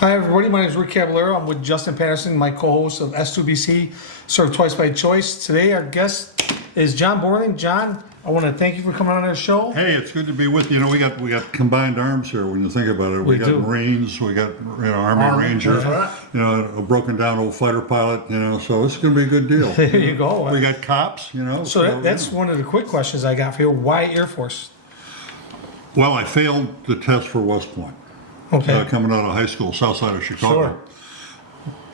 Hi everybody, my name is Rick Caballero. I'm with Justin Patterson, my co-host of S2BC, Served Twice by Choice. Today our guest is John Borling. John, I want to thank you for coming on our show. Hey, it's good to be with you. You know, we got combined arms here when you think about it. We got do. Marines, we got Army Ranger, right. a broken down old fighter pilot, so it's going to be a good deal. There you go. We got cops, So that's one of the quick questions I got for you. Why Air Force? Well, I failed the test for West Point. Okay. Coming out of high school, south side of Chicago. Sure.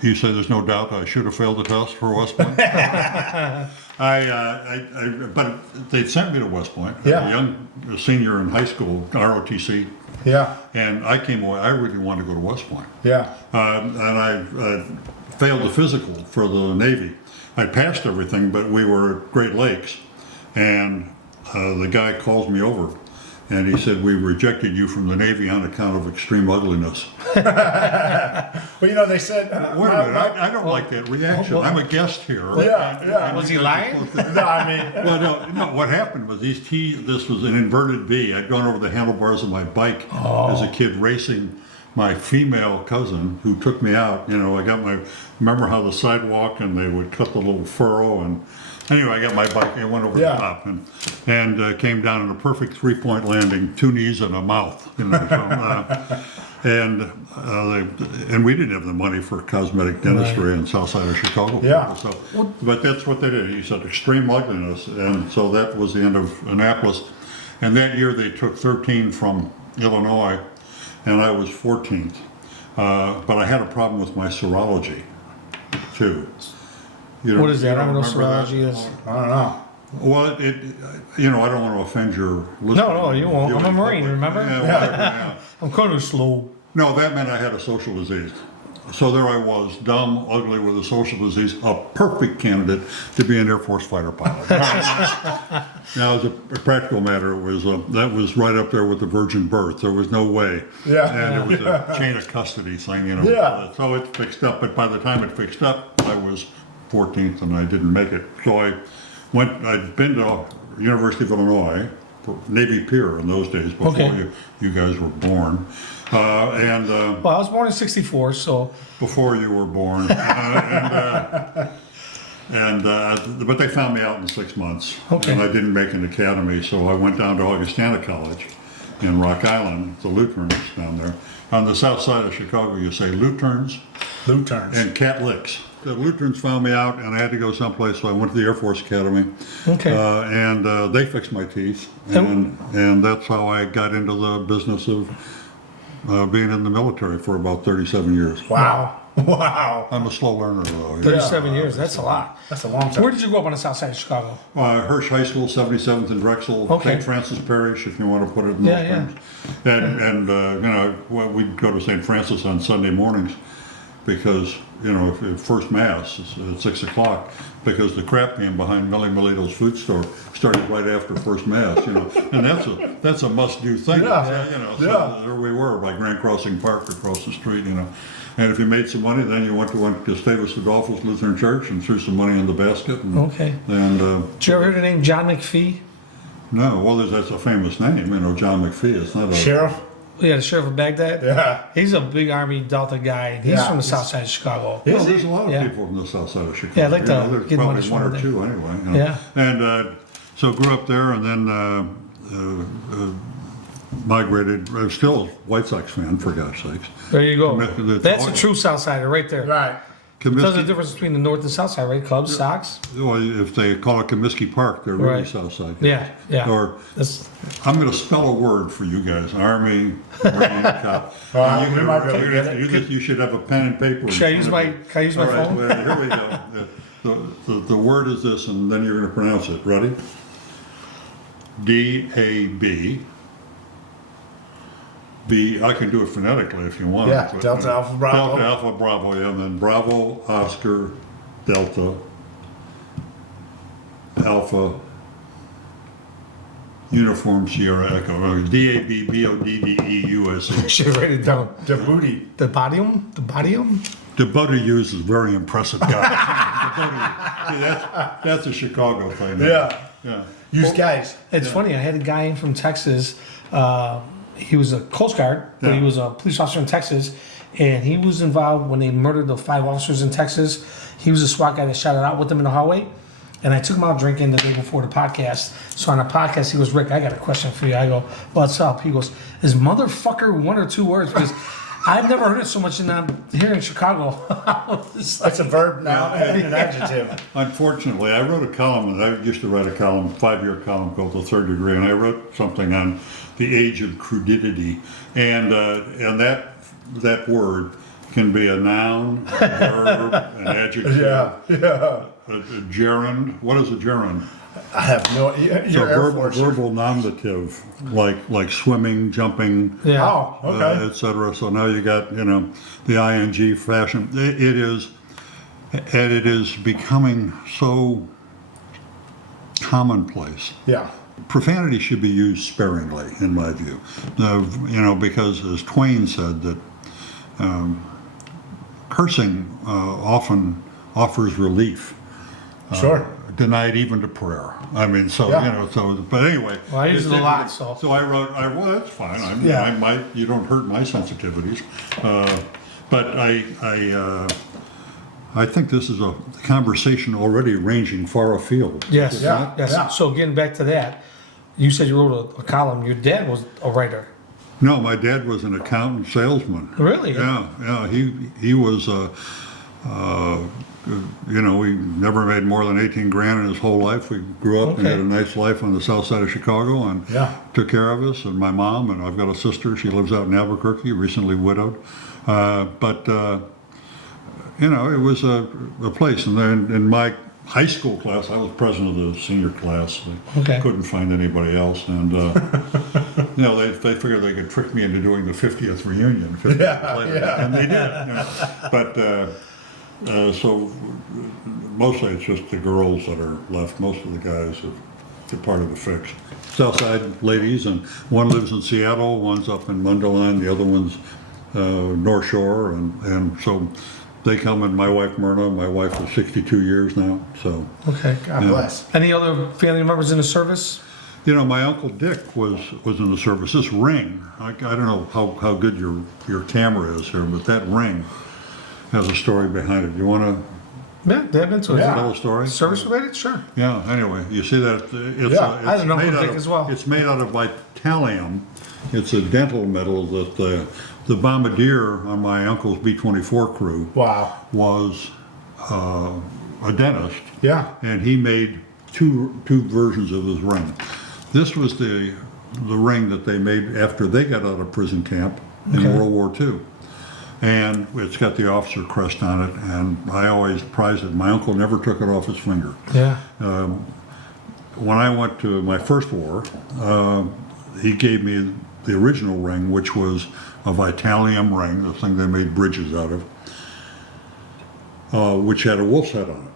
You say there's no doubt I should have failed the test for West Point. But they sent me to West Point. Yeah. A young senior in high school, ROTC. Yeah, And I came away, I really wanted to go to West Point. yeah. And I failed the physical for the Navy. I passed everything, but we were at Great Lakes, and the guy calls me over, and he said, "We rejected you from the Navy on account of extreme ugliness." Well, they said. Wait a minute, I don't like that reaction. I'm a guest here. Yeah. Was he lying? No, I mean, Well, no. What happened was this was an inverted V. I'd gone over the handlebars of my bike as a kid racing my female cousin who took me out. Remember how the sidewalk and they would cut the little furrow, and anyway, I got my bike. I went over the top and came down in a perfect 3-point landing, 2 knees and a mouth. And we didn't have the money for cosmetic dentistry in south side of Chicago. Yeah. But that's what they did. He said extreme ugliness, and so that was the end of Annapolis. And that year they took 13 from Illinois, and I was 14th. But I had a problem with my serology, too. What is that? I don't know what remember that? serology is. I don't know. Well, I don't want to offend your listeners. No, you won't. I'm a Marine, remember? Yeah, whatever, yeah. I'm kind of slow. No, that meant I had a social disease. So there I was, dumb, ugly, with a social disease, a perfect candidate to be an Air Force fighter pilot. Now, as a practical matter, that was right up there with the virgin birth. There was no way. Yeah. And it was a chain of custody thing, Yeah. So it fixed up, but by the time it fixed up, I was 14th and I didn't make it. So I'd been to University of Illinois, Navy Pier in those days before you guys were born. Well, I was born in '64, so. Before you were born. But they found me out in 6 months. Okay. And I didn't make an academy, so I went down to Augustana College in Rock Island, the Lutherans down there. On the south side of Chicago, you say Lutherans Lutherans. and Catholics. The Lutherans found me out, and I had to go someplace, so I went to the Air Force Academy. Okay. And they fixed my teeth, and that's how I got into the business of being in the military for about 37 years. Wow. Wow. I'm a slow learner, though. 37 years, that's a lot. That's a long time. Where did you grow up on the south side of Chicago? Hirsch High School, 77th and Drexel, Okay. St. Francis Parish, if you want to put it in Yeah, those terms. We'd go to St. Francis on Sunday mornings because, if first mass is at 6 o'clock, because the crap game behind Millie Melito's food store started right after first mass, and that's a must-do thing. Yeah. So there we were by Grand Crossing Park across the street, And if you made some money, then you went to Gustavus Adolphus Lutheran Church and threw some money in the basket. Okay. And Did you ever hear the name John McPhee? no, well, that's a famous name, John McPhee. It's not a Sheriff? Yeah, the sheriff of Baghdad. Yeah. He's a big Army Delta guy. He's Yeah. from the south side of Chicago. Well, there's a lot of Yeah. people from the south side of Chicago. Yeah, I'd like to there's get him on probably the one show or one day. two anyway. Yeah. And so grew up there, and then migrated. I was still a White Sox fan, for God's sakes. There you go. That's That's all- a true south sider right there. Right. Tells the difference between the north and south side, right? Cubs, Sox. Well, if they call it Comiskey Park, they're really Right. south side. Yeah, yeah. Or That's, I'm going to spell a word for you guys: Army, Marine, Cop. We might be able to get it. You should have a pen and paper. Should I use my All right, phone? well, here we go. The word is this, and then you're going to pronounce it. Ready? D-A-B. B. I can do it phonetically if you want. Yeah, but- Delta Alpha Bravo. Delta Alpha Bravo, yeah, and then Bravo Oscar Delta Alpha Uniform Sierra Echo. D-A-B-B-O-D-D-E-U-S-E. should write it down. The booty. The bodium? The bodium? DeBuddy is a very impressive guy. See, that's a Chicago thing. Yeah. Yeah. Use guys. It's funny. I had a guy in from Texas. He was a Coast Guard, but he was a police officer in Texas. and he was involved when they murdered the 5 officers in Texas. He was a SWAT guy that shot it out with them in the hallway. And I took him out drinking the day before the podcast. So on the podcast, he goes, Rick, I got a question for you. I go, what's up? He goes, is motherfucker 1 or 2 words? Because I've never heard it so much here in Chicago. It's a verb now and an adjective. Unfortunately, I wrote a column, and I used to write a column, 5-year column called The Third Degree, and I wrote something on the age of crudity, and that word can be a noun, a verb, an adjective, a gerund. What is a gerund? I have no. You're Air Force. Verbal nominative, like swimming, jumping, Yeah. Oh, okay. etc. So now you got the ing fashion. It is becoming so commonplace. Yeah. Profanity should be used sparingly, in my view. Because as Twain said that cursing often offers relief. Sure. Denied even to prayer. I mean, Yeah. but anyway. Well, I use it a lot, so. So I wrote, well, that's fine. Yeah. You don't hurt my sensitivities. But I think this is a conversation already ranging far afield. Yes. Yeah, Yes. yeah. So getting back to that, you said you wrote a column. Your dad was a writer. No, my dad was an accountant salesman. Really? Yeah. He was, he never made more than 18 grand in his whole life. We grew up and Okay. had a nice life on the south side of Chicago and Yeah. took care of us. And my mom, and I've got a sister, she lives out in Albuquerque, recently widowed. It was a place. And then in my high school class, I was president of the senior class. I Okay. couldn't find anybody else. And, they figured they could trick me into doing the 50th reunion. 50 years later. Yeah. And they did. But so mostly it's just the girls that are left. Most of the guys have departed the fix. Southside ladies, and one lives in Seattle, one's up in Mundelein, the other one's North Shore, and so they come. And my wife Myrna, my wife is 62 years now. So Okay. God Yeah. bless. Any other family members in the service? my uncle Dick was in the service. This ring, I don't know how good your camera is here, but that ring has a story behind it. You want to Yeah, they've been to it. Yeah. tell a story? Service related? Sure. Yeah. Anyway, you see that it's Yeah, I had an uncle made out Dick of, as well. It's made out of vitalium. It's a dental metal that the bombardier on my uncle's B-24 crew Wow. was a dentist, Yeah. and he made two versions of his ring. This was the ring that they made after they got out of prison camp in Okay. World War II. And it's got the officer crest on it, and I always prized it. My uncle never took it off his finger. Yeah. When I went to my first war, he gave me the original ring, which was a vitalium ring, the thing they made bridges out of, which had a wolf's head on it.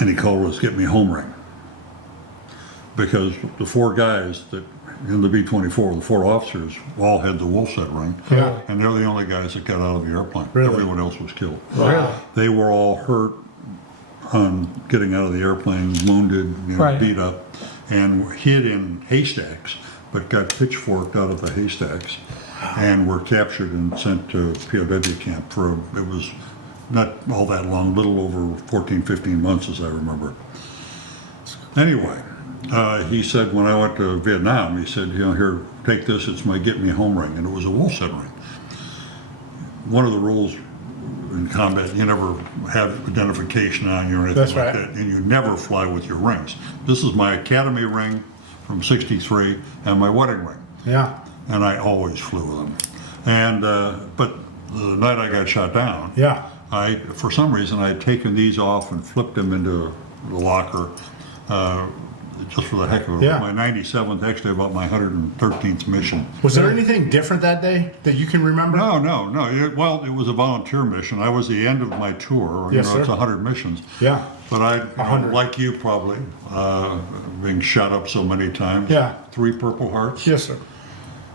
And he called it his Get Me Home ring. Because the 4 guys that in the B-24, the 4 officers, all had the wolf's head ring. Yeah. And they're the only guys that got out of the airplane. Really? Everyone else was killed. Really? They were all hurt on getting out of the airplane, wounded, Right. beat up, and hid in haystacks, but got pitchforked out of the haystacks and were captured and sent to POW camp it was not all that long, little over 14, 15 months as I remember. Anyway, he said when I went to Vietnam, he said, here, take this, it's my Get Me Home ring, and it was a wolf's head ring. One of the rules in combat, you never have identification on you or anything That's like right. that, and you never fly with your rings. This is my academy ring from '63 and my wedding ring, Yeah. and I always flew with them. And but the night I got shot down, Yeah. for some reason I had taken these off and flipped them into the locker. Just for the heck of it. Yeah. My 97th, actually about my 113th mission. Was there anything different that day that you can remember? No. It was a volunteer mission. I was the end of my tour. Yes, It's sir. 100 missions. Yeah. But I, 100. like you probably, being shot up so many times. Yeah. 3 Purple Hearts. Yes, sir.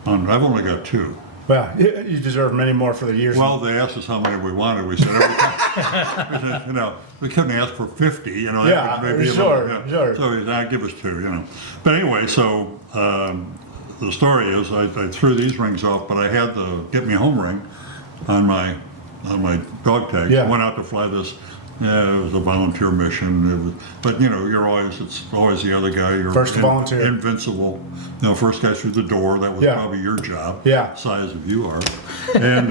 I've only got 2. Well, you deserve many more for the years. Well, they asked us how many we wanted. We said every time. We said, we couldn't ask for 50. That Yeah, would maybe sure, sure. So he said, give us 2. But anyway, so the story is I threw these rings off, but I had the Get Me Home ring on my dog tag. Yeah. I went out to fly this. Yeah, it was a volunteer mission. But it's always the other guy. You're First volunteer. Invincible. First guy through the door. That was Yeah. probably your job. Yeah. Size of you are. And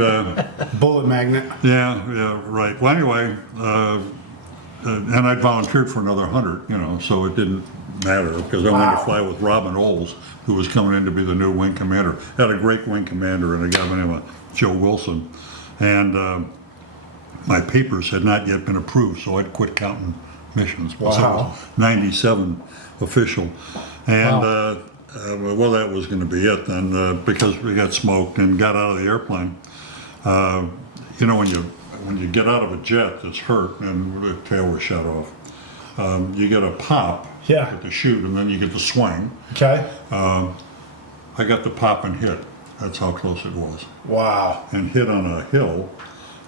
Bullet magnet. yeah, right. Well, anyway, and I'd volunteered for another 100. So it didn't matter because I wanted to fly with Robin Olds, who was coming in to be the new wing commander. Had a great wing commander and a guy by the name of Joe Wilson, and my papers had not yet been approved, so I'd quit counting missions. Wow. So it was 97 official, and well, that was going to be it then because we got smoked and got out of the airplane. When you get out of a jet that's hurt and the tail was shot off, you get a pop Yeah. at the chute, and then you get the swing. Okay. I got the pop and hit. That's how close it was. Wow. And hit on a hill,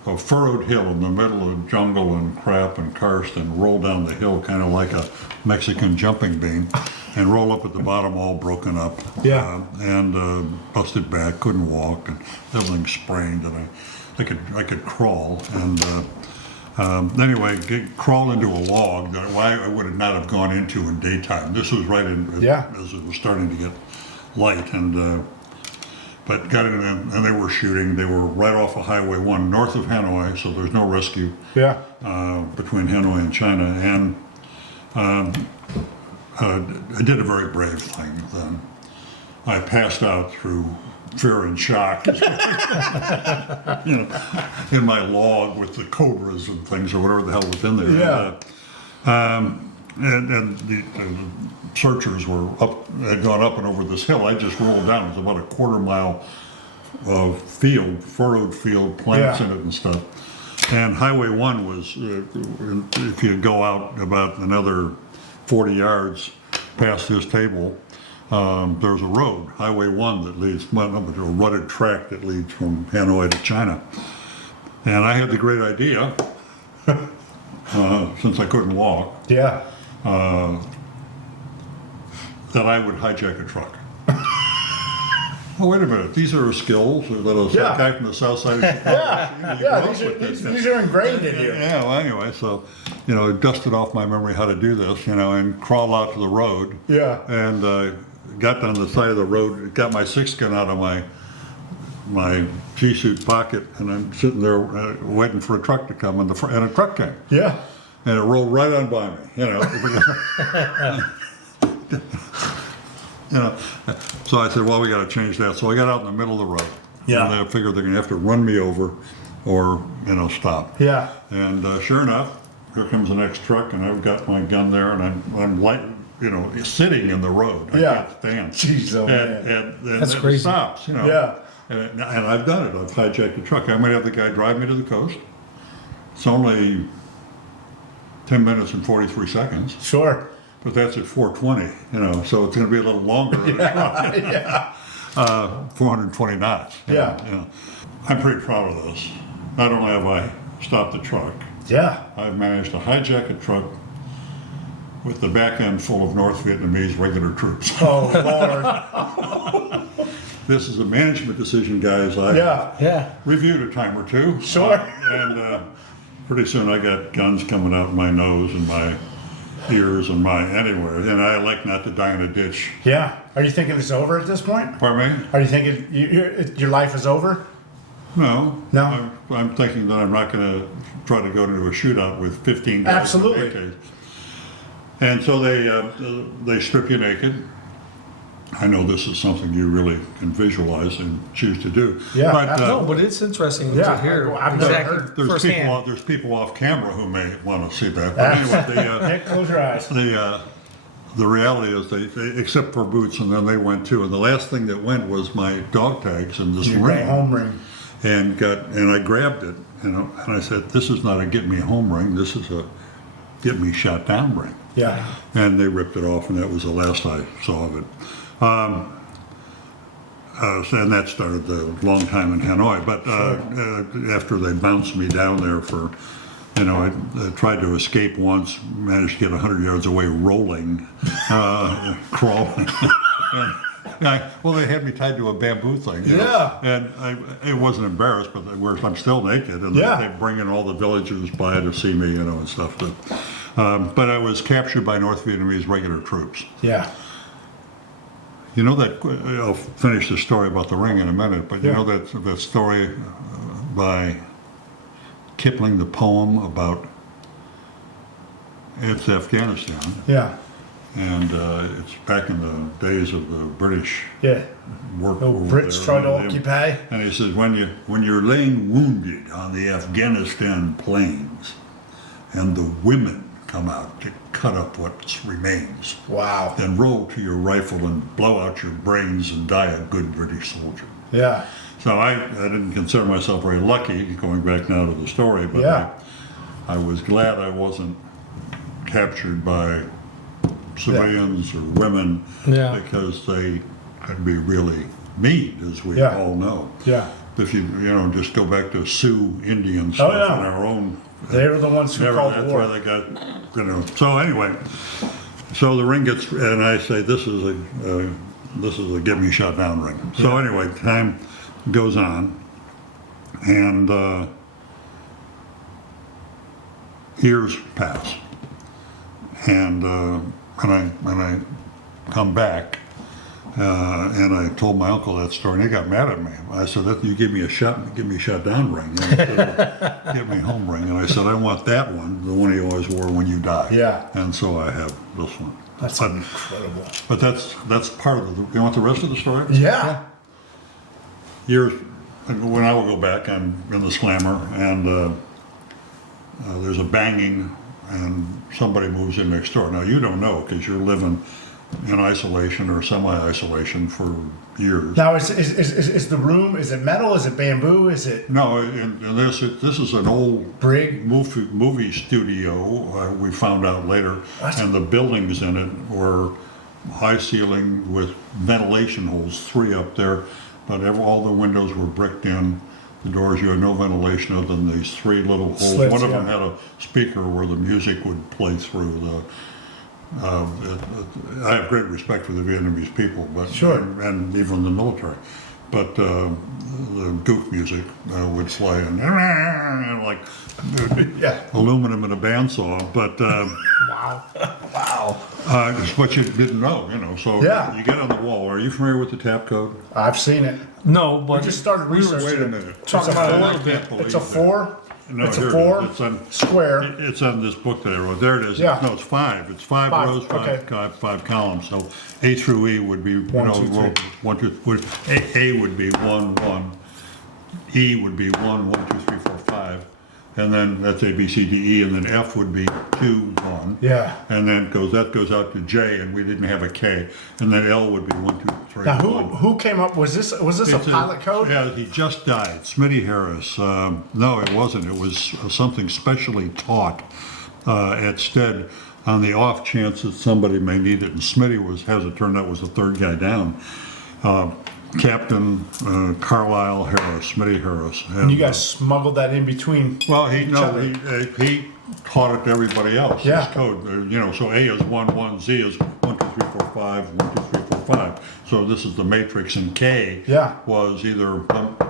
a furrowed hill in the middle of jungle and crap and karst, and rolled down the hill kind of like a Mexican jumping bean, and roll up at the bottom all broken up. Yeah. And busted back, couldn't walk, and everything sprained, and I could crawl, and anyway, crawl into a log that I would not have gone into in daytime. This was right in as it was starting to get light, and but got in and they were shooting. They were right off of Highway 1 north of Hanoi, so there's no rescue between Hanoi and China. And I did a very brave thing then. I passed out through fear and shock, in my log with the cobras and things or whatever the hell was in there. Yeah. And the searchers had gone up and over this hill. I just rolled down. It was about a quarter-mile field, furrowed field, plants in it and stuff. And Highway 1 was, if you go out about another 40 yards past this table, there's a road, Highway 1, that leads, a rutted track that leads from Hanoi to China. And I had the great idea, since I couldn't walk, that I would hijack a truck. Oh, wait a minute, these are skills that a guy from the south side of Chicago. These are ingrained in you. Yeah, well, anyway, so, dusted off my memory how to do this, and crawled out to the road. Yeah. And got down the side of the road, got my 6-gun out of my G-suit pocket, and I'm sitting there waiting for a truck to come, and a truck came. Yeah. And it rolled right on by me, So I said, well, we got to change that. So I got out in the middle of the road. Yeah. And I figured they're going to have to run me over or, stop. Yeah. And sure enough, here comes the next truck, and I've got my gun there, and I'm light, sitting in the road. I can't stand. Jeez, oh, man. And That's it crazy. stops, Yeah. And I've done it. I've hijacked a truck. I might have the guy drive me to the coast. It's only 10 minutes and 43 seconds. Sure. But that's at 420, so it's going to be a little longer. 420 knots. Yeah. I'm pretty proud of this. Not only have I stopped the truck, Yeah. I've managed to hijack a truck with the back end full of North Vietnamese regular troops. Oh, Lord. This is a management decision, guys. I Yeah. reviewed a time or two. Sure. And pretty soon I got guns coming out my nose and my ears and anywhere. And I like not to die in a ditch. Yeah. Are you thinking it's over at this point? Pardon me? Are you thinking your life is over? No. No? I'm thinking that I'm not going to try to go into a shootout with 15 guys. Absolutely. with AKs. And so they strip you naked. I know this is something you really can visualize and choose to do. Yeah, But, No, but it's interesting Yeah, to hear I've never exactly heard. firsthand. there's people off camera who may want to see that. But anyway, Nick, close your eyes. the reality is they except for boots, and then they went too. And the last thing that went was my dog tags and this Your ring. home ring. And I grabbed it, and I said, "This is not a get me home ring. This is a get me shot down ring." Yeah. And they ripped it off, and that was the last I saw of it. And that started a long time in Hanoi. But after they bounced me down there for, I tried to escape once, managed to get 100 yards away rolling, crawling. Well, they had me tied to a bamboo thing. You Yeah. know, and I wasn't embarrassed, but I'm still naked, and Yeah. they bring in all the villagers by to see me, and stuff. But I was captured by North Vietnamese regular troops. Yeah. You know that I'll finish the story about the ring in a minute, but you Yeah. know that story by Kipling, the poem about it's Afghanistan, Yeah. and it's back in the days of the British Yeah. work. The over Brits there. tried to And they- occupy. And he says, when you're laying wounded on the Afghanistan plains, and the women come out to cut up what remains, Wow. then roll to your rifle and blow out your brains and die a good British soldier. Yeah. So I didn't consider myself very lucky, going back now to the story, but Yeah. I was glad I wasn't captured by civilians or women, Yeah. because they could be really mean, as we Yeah. all know. Yeah. If you just go back to Sioux Indian stuff yeah. in our own. They were the ones who called the That's war. why they got, So anyway, so the ring gets, and I say this is a get me shot down ring. So anyway, time goes on, and years pass, and I come back. And I told my uncle that story, and he got mad at me. I said, "You give me a shot down ring, get me home ring." And I said, "I want that one, the one he always wore when you died." Yeah. And so I have this one. That's but, incredible. but that's part of the. You want the rest of the story? Yeah. Years when I will go back, I'm in the slammer, and there's a banging, and somebody moves in next door. Now you don't know because you're living in isolation or semi-isolation for years. Now, is the room, is it metal? Is it bamboo? Is it No, in this is an old brig? movie studio. We found out later, What? and the buildings in it were high ceiling with ventilation holes, 3 up there, but all the windows were bricked in. The doors, you had no ventilation other than these 3 little holes. Slits, One of yeah. them had a speaker where the music would play through. I have great respect for the Vietnamese people, but Sure. and even the military, but the goof music would play and like Yeah. aluminum in a bandsaw. But Wow. Wow. it's what you didn't know, So Yeah. you get on the wall. Are you familiar with the tap code? I've seen it. No, but We just started researching. Wait a it. minute. Talk It's a about it a four- little bit. believe It's a that. 4. No, It's a here it 4 is. It's on. square. It's on this book that I wrote. There it is. Yeah. No, it's 5. It's 5 5, rows, okay. 5 columns. So A through E would be 1, 2, 3. 1, 2. A would be 1, 1. E would be 1, 1, 2, 3, 4, 5. And then that's A, B, C, D, E. And then F would be 2, 1. Yeah. And then that goes out to J, and we didn't have a K. And then L would be 1, 2, 3, Now, 1. who came up? Was this a It's pilot code? Yeah, he just died. Smitty Harris. No, it wasn't. It was something specially taught at Stead on the off chance that somebody may need it. And Smitty has it turned out, was the 3rd guy down. Captain Carlisle Harris, Smitty Harris. And you guys smuggled that in between. Well, each other. he taught it to everybody else. Yeah. His code, so A is 1, 1, Z is 1, 2, 3, 4, 5, 1, 2, 3, 4, 5. So this is the matrix, and K Yeah. was either bump,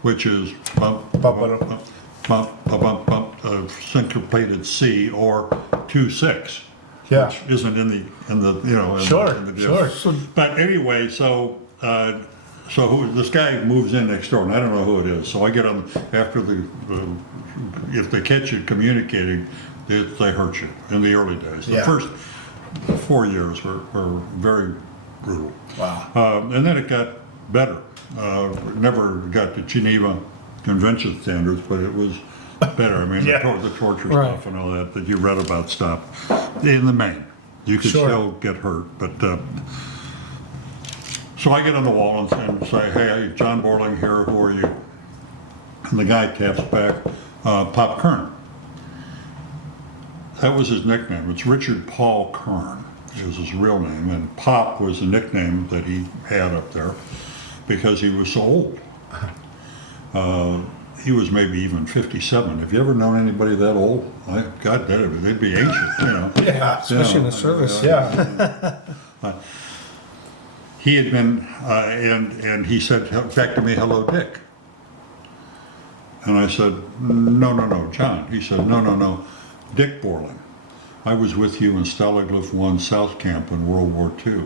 which is bump, Bump, bump, bump, bump, bump, bump, syncopated C, or 2, 6. Yeah. Which isn't in the Sure, in the sure. But anyway, so this guy moves in next door, and I don't know who it is. So I get on after if they catch you communicating, they hurt you in the early days. The Yeah. first 4 years were very brutal. Wow. And then it got better. Never got to Geneva Convention standards, but it was better. I mean, Yeah. the torture Right. stuff and all that you read about stopped. In the main, you could Sure. still get hurt, but so I get on the wall and say, "Hey, John Borling here. Who are you?" And the guy taps back, "Pop Kern." That was his nickname. It's Richard Paul Kern is his real name, and Pop was the nickname that he had up there because he was so old. He was maybe even 57. Have you ever known anybody that old? God, they'd be ancient, Yeah. Especially in the service. Yeah. he had been, and he said back to me, "Hello, Dick." And I said, no, John. He said, no, Dick Borling. I was with you in Stalag Luft 1 South Camp in World War II.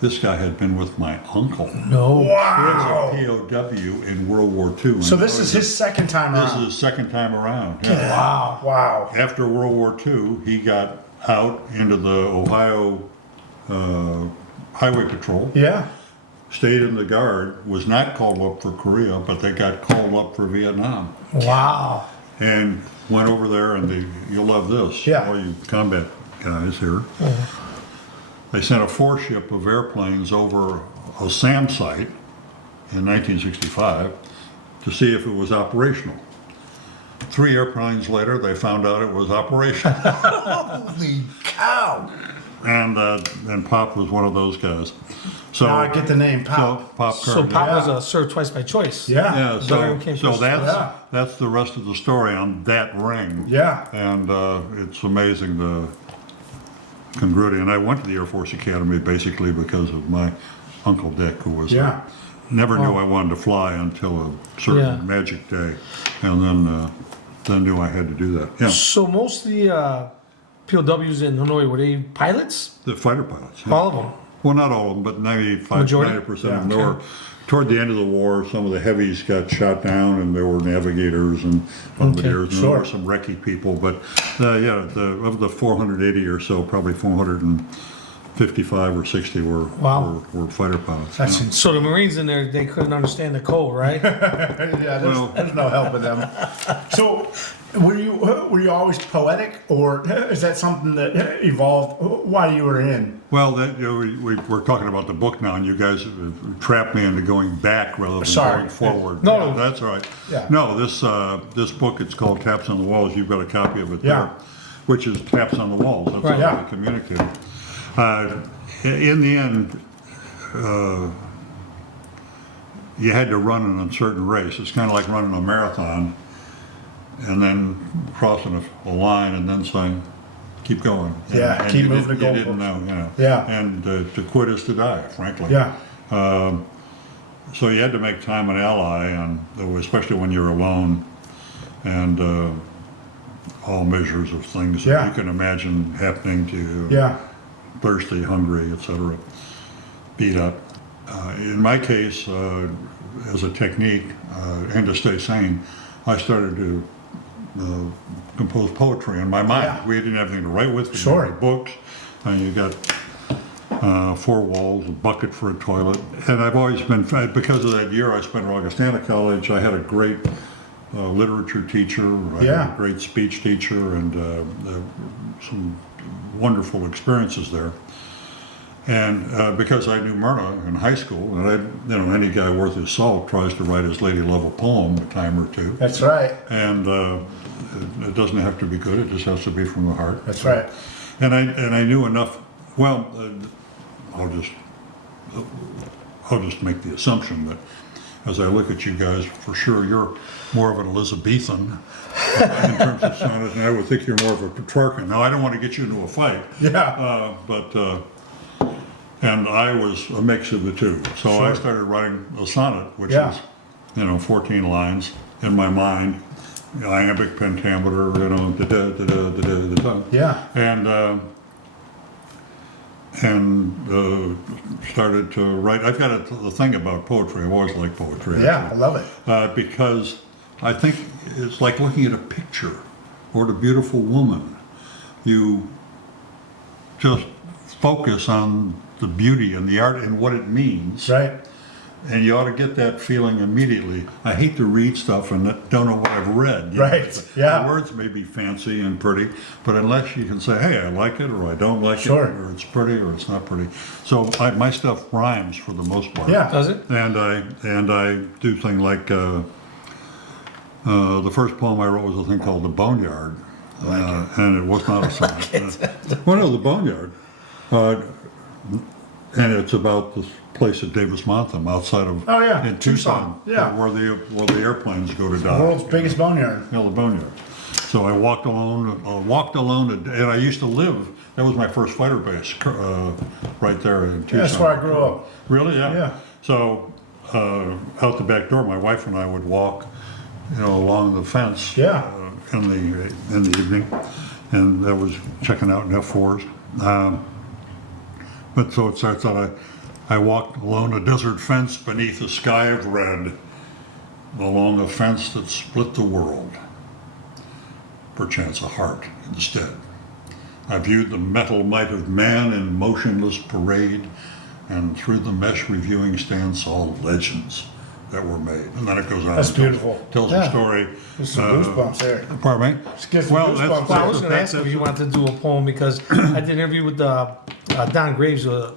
This guy had been with my uncle. No. Wow. He was a POW in World War II. So this is his second time This around. is his second time around. Yeah. Wow. Wow. After World War II, he got out into the Ohio Highway Patrol. Yeah. Stayed in the Guard, was not called up for Korea, but they got called up for Vietnam. Wow. And went over there, and you'll love this, Yeah. all you combat guys here. They sent a 4-ship of airplanes over a SAM site in 1965 to see if it was operational. 3 airplanes later, they found out it was operational. Holy cow. And Pop was one of those guys. So Now I get the name Pop. So Pop So Carter. Pop Yeah. was served twice by choice. Yeah. Yeah, Veteran came so first. Yeah. that's the rest of the story on that ring. Yeah. And it's amazing the congruity. And I went to the Air Force Academy basically because of my Uncle Dick, who was Yeah. never knew I wanted to fly until a certain Yeah. magic day, and then knew I had to do that. Yeah, So most of the POWs in Hanoi, were they pilots? the fighter pilots. Yeah. All of them. Well, not all of them, but 95, Majority? 90% of them. Yeah. There were, toward the end of the war, some of the heavies got shot down, and there were navigators and bombardiers, and there sure. were some recce people. But of the 480 or so, probably 455 or 60 were fighter pilots. That's yeah. So the Marines in there, they couldn't understand the code, right? Yeah, Well- there's no help with them. So, were you always poetic, or is that something that evolved while you were in? Well, we're talking about the book now, and you guys have trapped me into going back rather than Sorry. going forward. No. Yeah, that's all right. Yeah. No, this book, it's called Taps on the Walls. You've got a copy of it Yeah. there, which is Taps on the Walls. That's Right. how Yeah. we communicate. In the end, you had to run an uncertain race. It's kind of like running a marathon and then crossing a line and then saying, keep going. Yeah, And keep you moving the You didn't goalpost. know. Yeah. And to quit is to die, frankly. Yeah. So you had to make time an ally, and especially when you're alone, and all measures of things that Yeah. you can imagine happening to you. Yeah. Thirsty, hungry, etc. Beat up. In my case, as a technique and to stay sane, I started to compose poetry in my mind. Yeah. We didn't have anything to write with. We Sure. didn't have books, and you got 4 walls, a bucket for a toilet. And I've always been, because of that year I spent at Augustana College, I had a great literature teacher, I had Yeah. a great speech teacher, and some wonderful experiences there. And because I knew Myrna in high school, and any guy worth his salt tries to write his lady love a poem a time or two. That's right. And it doesn't have to be good; it just has to be from the heart. That's right. And I knew enough. Well, I'll just make the assumption that as I look at you guys, for sure you're more of an Elizabethan in terms of sonnet, and I would think you're more of a Petrarchan. Now, I don't want to get you into a fight, Yeah. and I was a mix of the two. So I Sure. started writing a sonnet, which Yeah. is 14 lines in my mind, iambic pentameter, da-da-da-da-da-da-da-da. Yeah. And started to write. I've got the thing about poetry. I've always liked poetry. Yeah. I actually. love it. Because I think it's like looking at a picture or a beautiful woman. You just focus on the beauty and the art and what it means. Right. And you ought to get that feeling immediately. I hate to read stuff and don't know what I've read. You know, Right, yeah. The words may be fancy and pretty, but unless you can say, hey, I like it, or I don't like Sure. it, or it's pretty, or it's not pretty. So my stuff rhymes for the most part. Yeah. Does it? And I do things like the first poem I wrote was a thing called The Boneyard. And it was not a sonnet. Well, no, The Boneyard. And it's about this place at Davis Monthan outside of Oh, yeah, in Tucson, yeah. where the airplanes go to The die. world's biggest boneyard. Yeah, the Boneyard. So I walked alone, and I used to live That was my first fighter base, right there in Tucson. That's where I grew up. Really? Yeah. Yeah. So out the back door, my wife and I would walk, along the fence. Yeah. In the evening, and that was checking out F4s. But so it starts out. I walked along a desert fence beneath a sky of red, along a fence that split the world. Perchance a heart instead. I viewed the metal might of man in motionless parade, and through the mesh reviewing stand saw legends that were made. And then it goes on. That's and beautiful. Tells Yeah. a story. There's some goosebumps there. Pardon me? Just get some Well, goosebumps. that's- Well, I was going to ask if you wanted to do a poem because I did an interview with Don Graves, a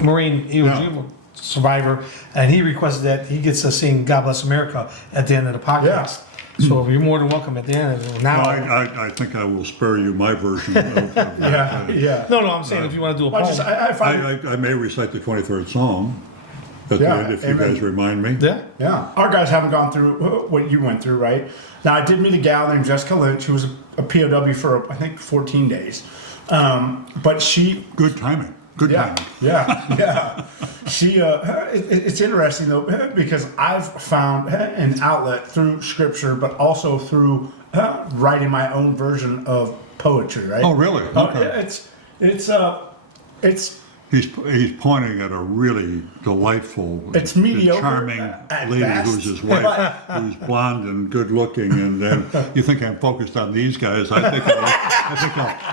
Marine Iwo Jima survivor, and he requested that he gets to sing "God Bless America" at the end of the podcast. So you're more than welcome at the end. Now, I think I will spare you my version of that. Yeah. no, I'm saying if you want to do a Well, poem, I find, I may recite the 23rd Song at the Yeah, end if you amen. guys remind me. yeah. yeah, our guys haven't gone through what you went through, right? Now, I did meet a gal named Jessica Lynch who was a POW for, I think, 14 days. But she Good timing. Good timing. Yeah. She, it's interesting though, because I've found an outlet through scripture, but also through writing my own version of poetry, right? Oh, really? Okay. It's He's pointing at a really delightful, It's mediocre charming at lady best. who's his wife, who's blonde and good looking. And then you think I'm focused on these guys? I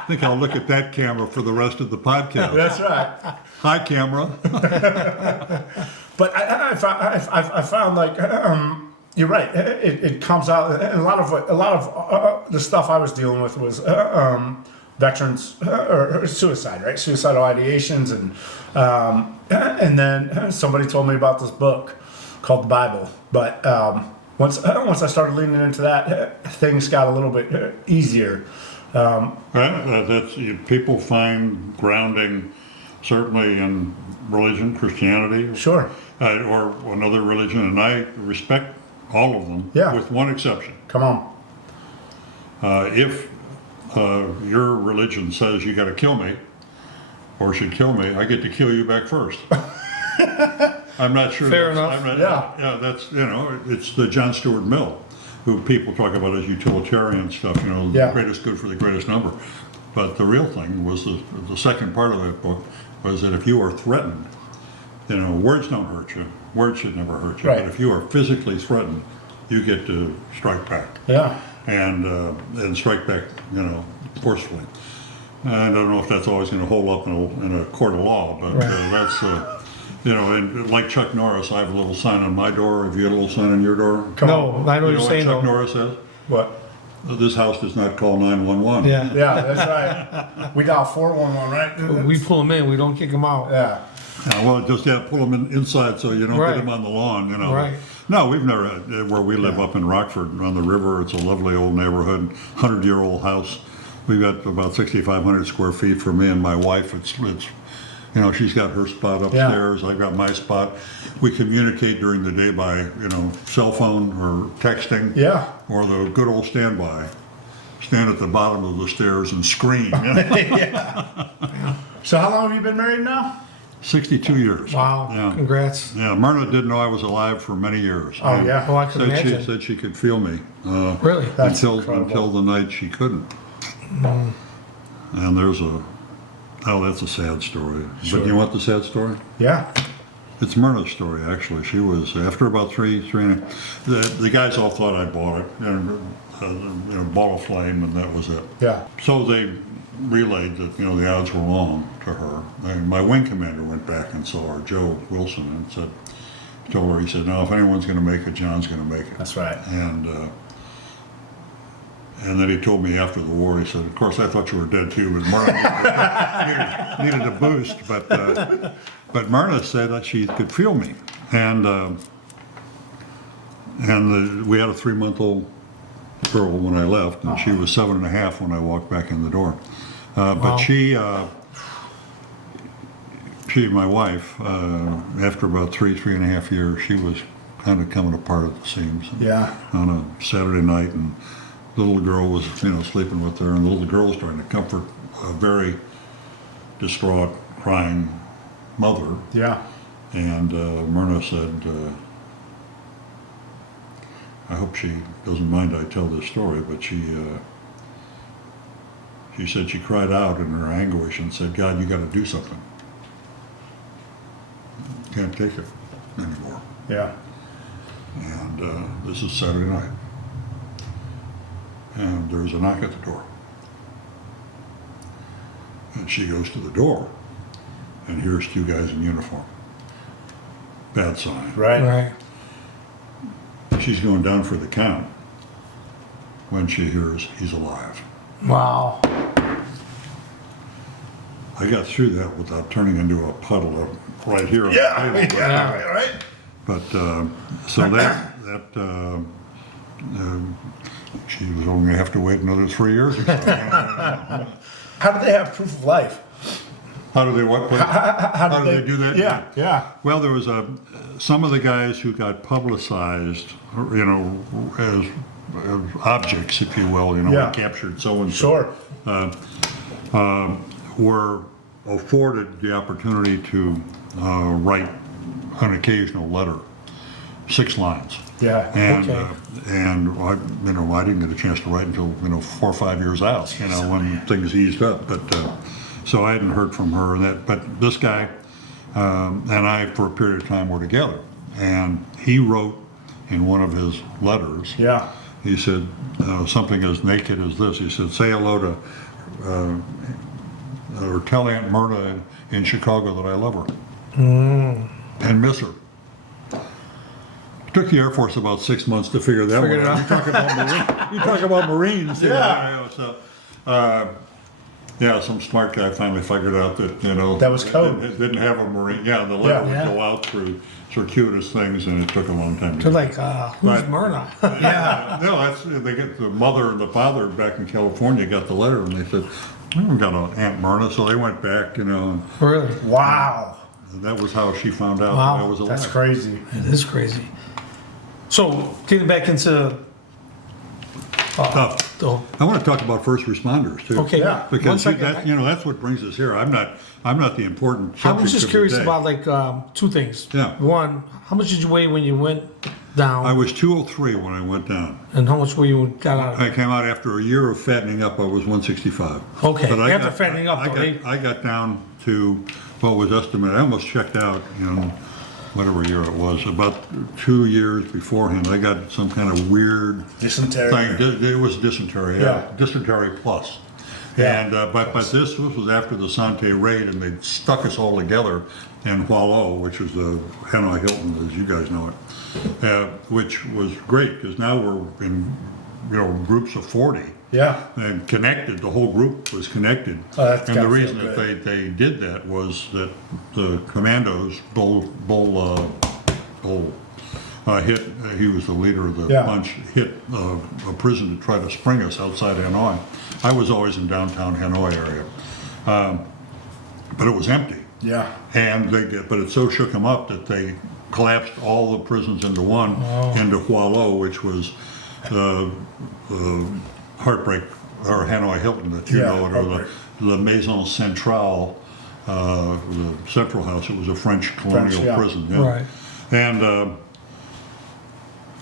think I'll look at that camera for the rest of the podcast. that's right. Hi, camera. But I found like you're right. It comes out, and a lot of the stuff I was dealing with was veterans or suicide, right? Suicidal ideations, and then somebody told me about this book called the Bible. But once I started leaning into that, things got a little bit easier. People find grounding certainly in religion, Christianity, Sure. or another religion, and I respect all of them, Yeah. with one exception. Come on. If your religion says you got to kill me, or should kill me, I get to kill you back first. I'm not sure. Fair enough. Yeah. That's it's the John Stuart Mill, who people talk about as utilitarian stuff. Yeah. The greatest good for the greatest number. But the real thing was the second part of that book was that if you are threatened, words don't hurt you. Words should never hurt you. Right. But if you are physically threatened, you get to strike back. Yeah. And strike back, forcefully. And I don't know if that's always going to hold up in a court of law, but that's, and like Chuck Norris, I have a little sign on my door. Have you got a little sign on your door? No, I know what you're saying Chuck though. Norris says? What? This house does not call 911. Yeah. Yeah, that's right. We dial 411, right? We pull them in, we don't kick them out. Yeah. Well, just pull them inside so you don't Right. get them on the lawn, Right. No, we've never had, where we live up in Rockford on the river. It's a lovely old neighborhood, 100-year-old house. We've got about 6,500 square feet for me and my wife. It's she's got her spot upstairs. I've got my spot. We communicate during the day by, cell phone or texting. Yeah. Or the good old standby. Stand at the bottom of the stairs and scream. So how long have you been married now? 62 years. Wow, Yeah. congrats. Yeah, Myrna didn't know I was alive for many years. Oh, yeah. Oh, I can imagine. Said she could feel me. Really? That's until incredible. the night she couldn't. And that's a sad story. Sure. But you want the sad story? Yeah. It's Myrna's story, actually. She was, after about the guys all thought I bought it, and bought a flame, and that was it. Yeah. So they relayed that, the odds were long to her. And my wing commander went back and saw her, Joe Wilson, and told her, he said, no, if anyone's going to make it, John's going to make it. That's right. And then he told me after the war, he said, of course, I thought you were dead too, but Myrna needed a boost. But Myrna said that she could feel me. And we had a 3-month-old girl when I left, and she was 7.5 when I walked back in the door. But Wow. she, my wife, after about 3.5 years, she was kind of coming apart at the seams. Yeah. On a Saturday night, and the little girl was, sleeping with her, and the little girl was trying to comfort a very distraught, crying mother. Yeah. And Myrna said, I hope she doesn't mind I tell this story, but she said she cried out in her anguish and said, God, you got to do something. Can't take it anymore. Yeah. And this is Saturday night. And there's a knock at the door. And she goes to the door, and here's two guys in uniform. Bad sign. Right. She's going down for the count when she hears he's alive. Wow. I got through that without turning into a puddle of right here. On Yeah. the table. Yeah. Right. But so that she was only going to have to wait another 3 years or so. How do they have proof of life? How do they what? How do they do that? Yeah. Yeah. Well, there was some of the guys who got publicized, as objects, if you will, Yeah. captured so and so. Sure. Were afforded the opportunity to write an occasional letter, 6 lines. Yeah. And Okay. and I didn't get a chance to write until 4 or 5 years out, when things eased up. But so I hadn't heard from her. But this guy and I, for a period of time, were together, and he wrote in one of his letters. Yeah. He said something as naked as this. He said, "Say hello to." Or tell Aunt Myrna in Chicago that I love her and miss her. It took the Air Force about 6 months to figure that one out. You talk about Marines. Yeah. So, some smart guy finally figured out that That was code. It didn't have a Marine. Yeah, the letter Yeah. would go out through circuitous things, and it took a long time. They're like, who's Right. Myrna? Yeah. No, they get the mother and the father back in California got the letter, and they said, "We got an Aunt Myrna," so they went back, and Really? Wow. that was how she found out Wow. that I was alive. That's crazy. It is crazy. So, getting back into Oh, the I want to talk about first responders too. okay, Yeah. one Because second. that's what brings us here. I'm not the important I subject was just of the curious day. about two things. Yeah. One, how much did you weigh when you went down, I was 203 when I went down. and how much were you when you got out? I came out after a year of fattening up. I was 165. Okay, But after fattening up, okay. I got down to what was estimated. I almost checked out in whatever year it was. About 2 years beforehand, I got some kind of weird Dysentery. thing. It was dysentery. Yeah. Dysentery plus. Yeah. And but this was after the Sante raid, and they stuck us all together in Hualo, which was the Hanoi Hilton, as you guys know it, which was great because now we're in groups of 40. Yeah. And connected, the whole group was connected. Oh, that's And the gotta reason feel that good. they did that was that the commandos, Bull hit, he was the leader of the Yeah. bunch, hit a prison to try to spring us outside Hanoi. I was always in downtown Hanoi area. But it was empty. Yeah. And they did, but it so shook them up that they collapsed all the prisons into one, into Hualo, which was the Heartbreak, or Hanoi Hilton that you Yeah, know, or Heartbreak. the Maison Centrale, the Central House. It was a French colonial yeah. prison. Right.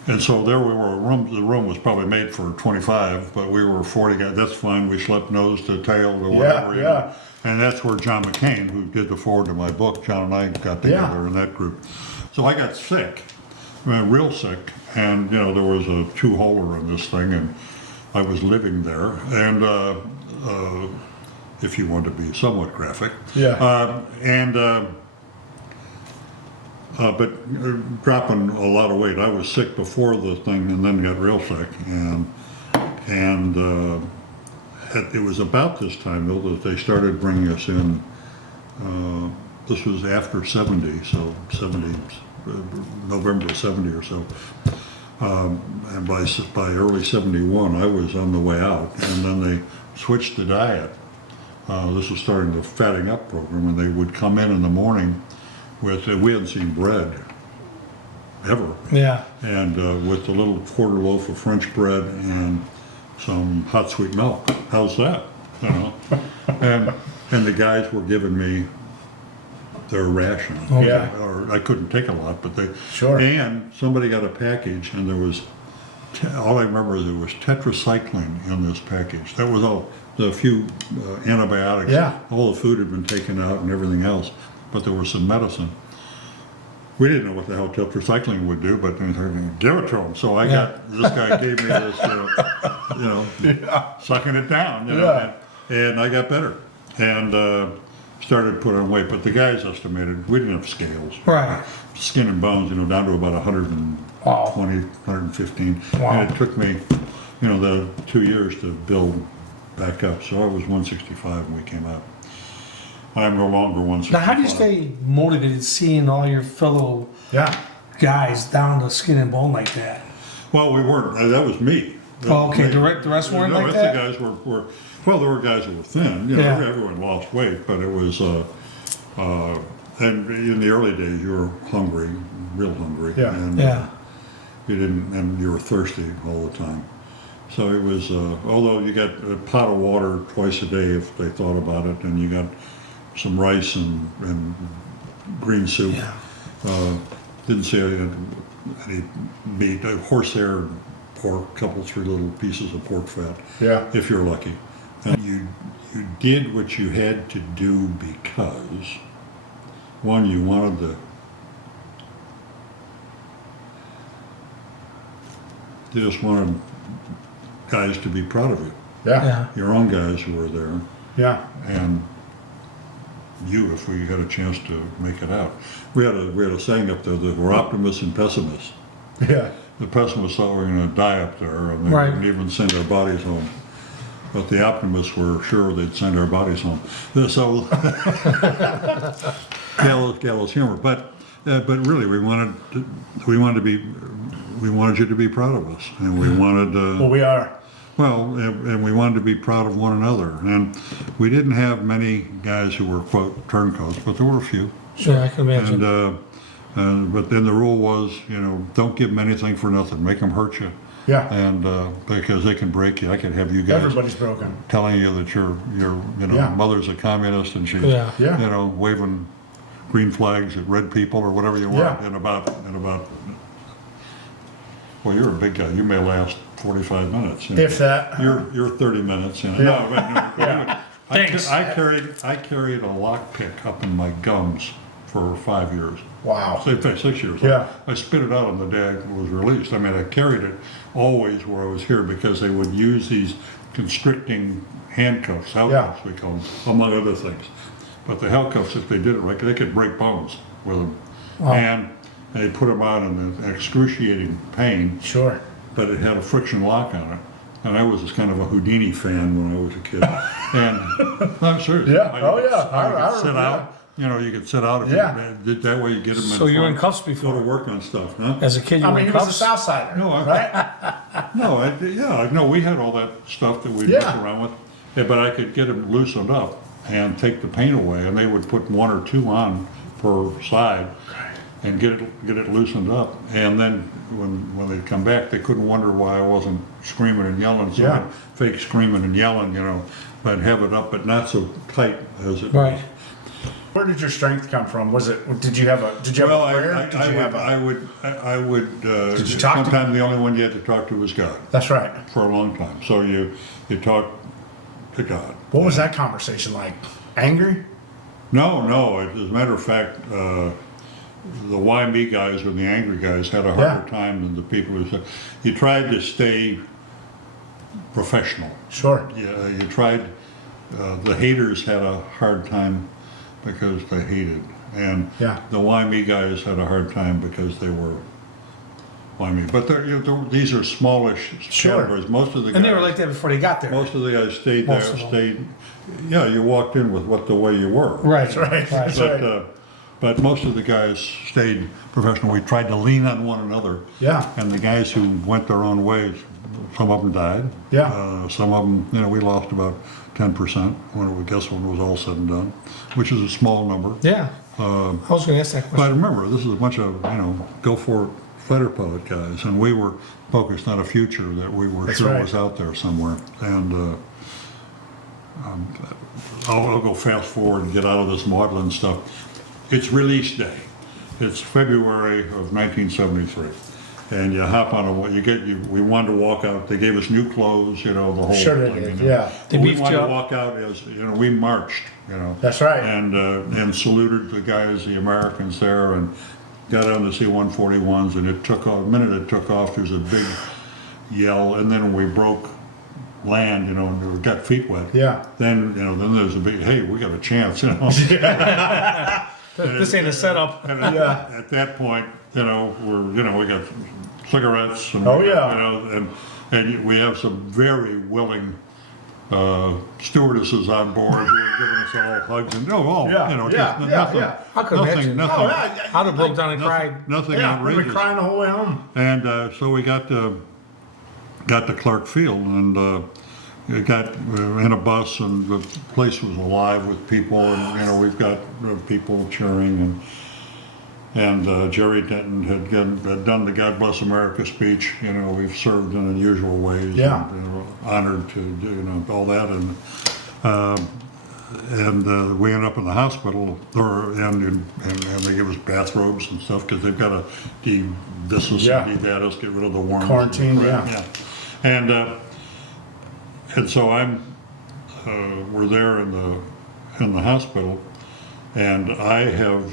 And so there we were. The room was probably made for 25, but we were 40 guys. That's fine. We slept nose to tail or whatever. Yeah. And that's where John McCain, who did the foreword to my book, John and I got together in that group. So I got sick, real sick, and there was a 2-holer in this thing, and I was living there. And if you want to be somewhat graphic, but dropping a lot of weight. I was sick before the thing, and then got real sick, and it was about this time though that they started bringing us in. This was after 70, so 70, November 70 or so. And by early 71, I was on the way out, and then they switched the diet. This was starting the fatting up program, and they would come in the morning with, we hadn't seen bread ever. Yeah. And with a little quarter loaf of French bread and some hot sweet milk. How's that? And and the guys were giving me their ration. Yeah. Or I couldn't take a lot, but they. Sure. And somebody got a package, and there was, all I remember is there was tetracycline in this package. That was all, the few antibiotics. Yeah. All the food had been taken out and everything else, but there was some medicine. We didn't know what the hell tetracycline would do, but they said, give it to him. So I got, this guy gave me this, sucking it down, and I got better. And started putting on weight, but the guys estimated, we didn't have scales. Right. Skin and bones, down to about 120, Wow. 115. Wow. And it took me, the 2 years to build back up. So I was 165 when we came out. I'm no longer 165. Now, how do you stay motivated seeing all your fellow Yeah. guys down to skin and bone like that? Well, we weren't. That was me. Oh, okay. The rest weren't like that? The rest of the guys were well, there were guys that were thin. Yeah. Everyone lost weight, but it was, and in the early days, you were hungry, real hungry. Yeah. And Yeah. and you were thirsty all the time. So it was, although you got a pot of water twice a day if they thought about it, and you got some rice and green soup. Yeah. Didn't see any meat, horsehair, pork, couple, 3 little pieces of pork fat. Yeah. If you're lucky. And you did what you had to do because, one, you wanted you just wanted guys to be proud of you. Yeah. Yeah. Your own guys who were there, Yeah. and you, if we had a chance to make it out. We had a saying up there that we're optimists and pessimists. Yeah. The pessimists thought we were going to die up there, and they Right. wouldn't even send our bodies home. But the optimists were sure they'd send our bodies home. So, gallows humor. But really, we wanted you to be proud of us, and we wanted. Well, we are. Well, and we wanted to be proud of one another. And we didn't have many guys who were, quote, turncoats, but there were a few. Sure, I can imagine. But then the rule was, don't give them anything for nothing. Make them hurt you. Yeah. And because they can break you. I could have you guys Everybody's broken. telling you that your Yeah. mother's a communist and she's, Yeah. Yeah. waving green flags at red people or whatever you want. Yeah. And about, well, you're a big guy. You may last 45 minutes. If that. You're 30 minutes. No, Yeah. Thanks. I carried a lockpick up in my gums for 5 years. Wow. Say 6 years. Yeah. I spit it out on the day I was released. I mean, I carried it always where I was here because they would use these constricting handcuffs, handcuffs we call them, among other things. But the handcuffs, if they did it right, they could break bones with them. Wow. And they put them out in excruciating pain, Sure. but it had a friction lock on it. And I was kind of a Houdini fan when I was a kid. And I'm serious. Yeah. I Oh, could- yeah. I I could sit remember, out. You could sit out if Yeah. you did that way. You get them. So you were in cuffs Go to before? work on stuff, huh? As a kid, you I were mean, in he was a cuffs? South Sider. No, right? No, we had all that stuff that we'd Yeah. mess around with. Yeah, but I could get them loosened up and take the pain away, and they would put 1 or 2 on per side and get it loosened up. And then when they'd come back, they couldn't wonder why I wasn't screaming and yelling. So Yeah. I'd fake screaming and yelling, but I'd have it up, but not so tight as it Right. was. Where did your strength come from? Did you have a Well, prayer? I would. Did you talk to sometimes the only one you had to talk to was God That's right. for a long time. So you talk to God. What was that conversation like? Angry? No. As a matter of fact, the why me guys or the angry guys had a harder time than the people who said. You tried to stay professional. Sure. Yeah, you tried. The haters had a hard time because they hated, and Yeah. the why me guys had a hard time because they were why me. But these are smallish Sure. categories. Most of the guys, And they were like that before they got there. most of the guys stayed Most there. of them. Yeah, you walked in with the way you were. Right. That's right. That's But, right. but most of the guys stayed professional. We tried to lean on one another. Yeah. And the guys who went their own ways, some of them died. Yeah. Some of them, we lost about 10% when it was all said and done, which is a small number. Yeah. I was going to ask that But question. remember, this is a bunch of, go for it fighter pilot guys, and we were focused on a future that we were That's sure right. was out there somewhere. And I'll go fast forward and get out of this maudlin stuff. It's release day. It's February of 1973. And you hop on we wanted to walk out. They gave us new clothes, the whole Sure they thing. did, yeah. They We beefed wanted you to up. walk out as, we marched, That's right. and saluted the guys, the Americans there, and got on the C-141s, and it took off. The minute it took off, there was a big yell, and then when we broke land, and we got feet wet. Yeah. Then, then there's a big, hey, we got a chance, This ain't a setup. And Yeah. at that point, we got cigarettes, and Oh, yeah. and we have some very willing stewardesses on board who are giving us all hugs and nothing. I could imagine. Nothing. Oh, yeah. I'd have broke down and cried. Nothing Yeah, we were outrageous. crying the whole way home. And so we got to Clark Field, and we got in a bus, and the place was alive with people, and we've got people cheering, and Jerry Denton had done the God Bless America speech. We've served in unusual ways. Yeah. And, honored to do all that, and we end up in the hospital, and they give us bathrobes and stuff because they've got to de-distance Yeah. and de-that us, get rid of the worms. Quarantine, yeah. And so we're there in the hospital, and I have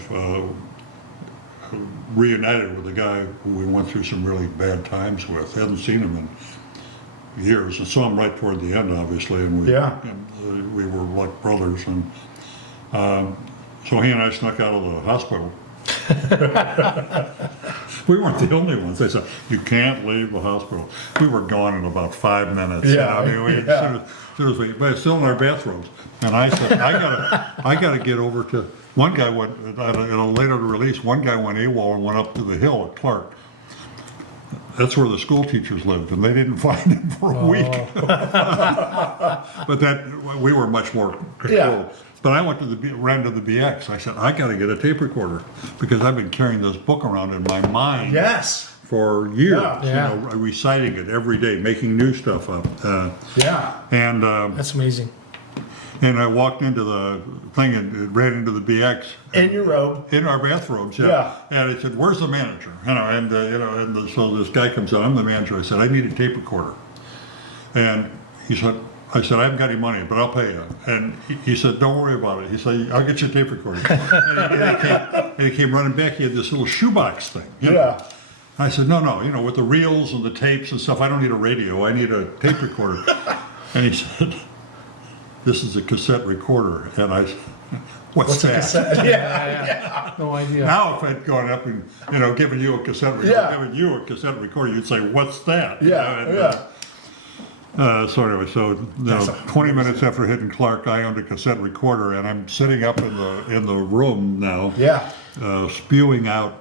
reunited with a guy who we went through some really bad times with. Hadn't seen him in years, and saw him right toward the end, obviously, and we were like brothers, and so he and I snuck out of the hospital. We weren't the only ones. They said, you can't leave the hospital. We were gone in about 5 minutes. Yeah, As soon as but still in our bathrobes. And I said, I gotta get over to, one guy went, in a later release, one guy went AWOL and went up to the hill at Clark. That's where the school teachers lived, and they didn't find him for a week. But we were much more controlled. Yeah. But I ran to the BX. I said, I got to get a tape recorder because I've been carrying this book around in my mind Yes. for years, Yeah. reciting it every day, making new stuff up. And That's amazing. I walked into the thing and ran into the BX. In your robe. In our bathrobes, Yeah. And he said, "Where's the manager?" So this guy comes out. I'm the manager. I said, "I need a tape recorder," and I said, "I haven't got any money, but I'll pay you." And he said, "Don't worry about it." He said, "I'll get you a tape recorder." and he came running back. He had this little shoebox thing. Yeah. I said, "No, with the reels and the tapes and stuff, I don't need a radio. I need a tape recorder." And he said, "This is a cassette recorder." And I said, What's a that? cassette? Yeah. No idea. Now, if I'd gone up and given you a cassette recorder, you'd say, "What's that?" So anyway, 20 minutes after hitting Clark, I owned a cassette recorder, and I'm sitting up in the room now, spewing out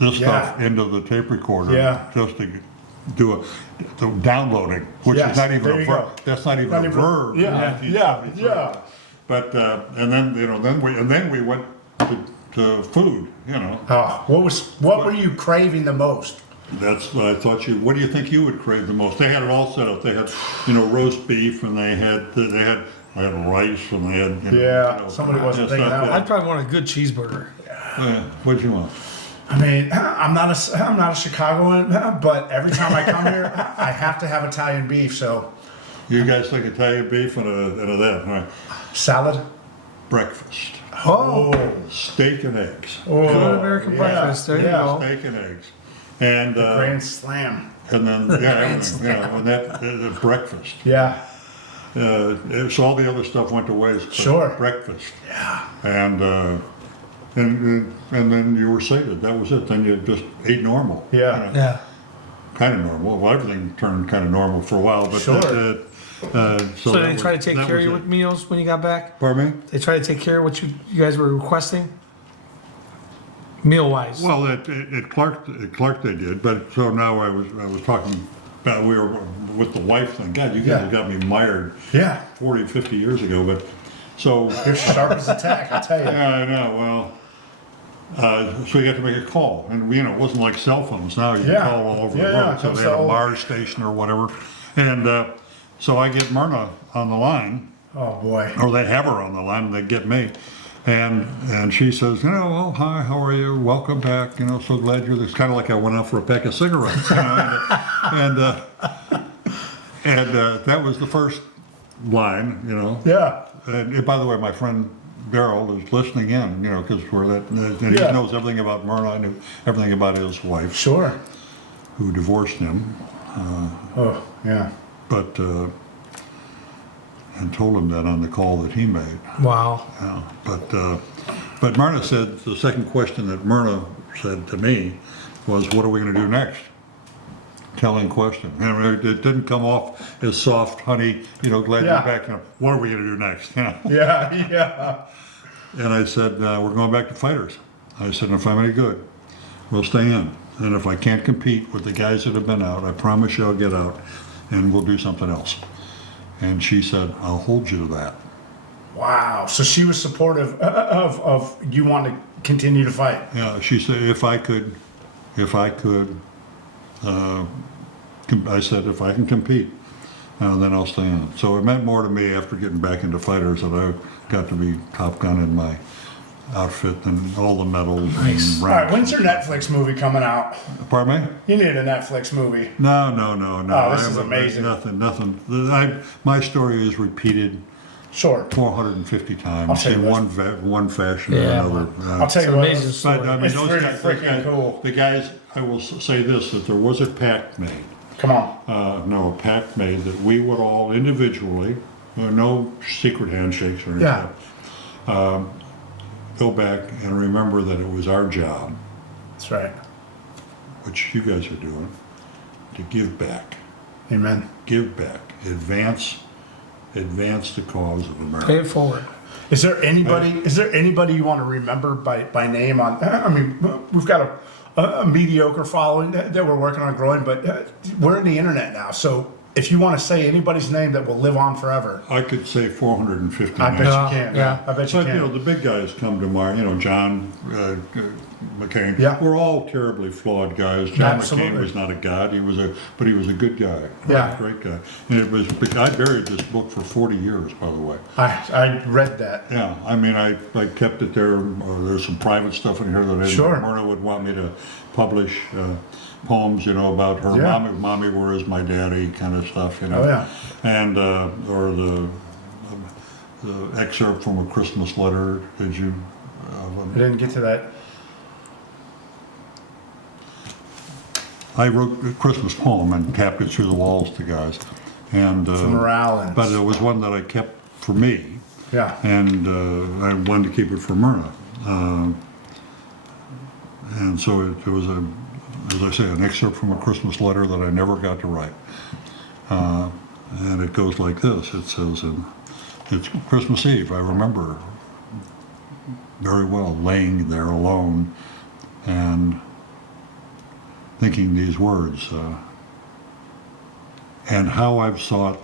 this stuff into the tape recorder, just to do the downloading, which is not even a verb. That's not even a verb. Yeah. But and then we went to food. What were you craving the most? That's what I thought you. What do you think you would crave the most? They had it all set up. They had, roast beef, and they had rice, and they had. Somebody wasn't thinking that. I'd probably want a good cheeseburger. What'd you want? I mean, I'm not a Chicagoan, but every time I come here, I have to have Italian beef. So You guys like Italian beef and a that, right? salad. Breakfast. Oh. Steak and eggs. Good American breakfast. There you go. Steak and eggs. And Grand slam. and then everything, and that breakfast. Yeah. So all the other stuff went to waste. but Sure. Breakfast. Yeah. And then you were sated. That was it. Then you just ate normal. Yeah. Yeah. Kind of normal. Well, everything turned kind of normal for a while, but Sure. So they try to take care of you with meals when you got back? Pardon me? They try to take care of what you guys were requesting? Meal-wise? Well, at Clark they did, but so now I was talking about, we were with the wife thing. God, you guys have got me mired Yeah. 40, 50 years ago, but so. You're sharp as a tack, I tell you. Yeah, I know. Well, so you had to make a call, and it wasn't like cell phones now. You can call all over the world. So they had a Mars station or whatever, and so I get Myrna on the line, Oh boy. or they'd have her on the line and they'd get me. And she says, oh, hi, how are you? Welcome back. So glad you're there. It's kind of like I went out for a pack of cigarettes. And that was the first line, Yeah. And by the way, my friend Daryl is listening in, because and he Yeah. knows everything about Myrna. I knew everything about his wife, Sure. who divorced him. Oh, yeah. But and told him that on the call that he made. Wow. Yeah, but Myrna said, the second question that Myrna said to me was, what are we going to do next? Telling question. It didn't come off as soft, honey, glad Yeah. you're back. What are we going to do next? Yeah. And I said, we're going back to fighters. I said, if I'm any good, we'll stay in. And if I can't compete with the guys that have been out, I promise you I'll get out and we'll do something else. And she said, I'll hold you to that. Wow. So she was supportive of you wanting to continue to fight. Yeah, she said, I said, if I can compete, then I'll stay in. So it meant more to me after getting back into fighters that I got to be Top Gun in my outfit and all the medals. Nice. And All right. ranks. When's your Netflix movie coming out? Pardon me? You need a Netflix movie. No. Oh, this is amazing. Nothing. My story is repeated Sure. 450 I'll times tell you in what. one fashion Yeah, or another. I'll tell It's you an what. amazing story. But I mean, It's those pretty guys, freaking cool. the guys, I will say this, that there was a pact made. Come on. A pact made that we would all individually, no secret handshakes or anything, Yeah. go back and remember that it was our job, That's right. which you guys are doing, to give back. Amen. Give back. Advance the cause of America. Pay it forward. Is there anybody you want to remember by name on? I mean, we've got a mediocre following that we're working on growing, but we're in the internet now. So if you want to say anybody's name that will live on forever, I could say 450 I bet names. you can. Yeah. I bet you But, can. the big guys come to mind, John McCain. Yeah. We're all terribly flawed guys. John Absolutely. McCain was not a god. But he was a good guy. Yeah. A great guy. And I buried this book for 40 years, by the way. I read that. Yeah, I mean, I kept it there. There's some private stuff in here that Sure. Myrna would want me to publish poems, about her Yeah. mommy, where is my daddy, kind of stuff, Oh, yeah. and or the excerpt from a Christmas letter. Did you? I didn't get to that. I wrote a Christmas poem and tapped it through the walls to guys, and For morale and but it was one that I kept for me. yeah. And I wanted to keep it for Myrna. And so it was, as I say, an excerpt from a Christmas letter that I never got to write. And it goes like this. It says, it's Christmas Eve. I remember very well laying there alone and thinking these words. And how I've sought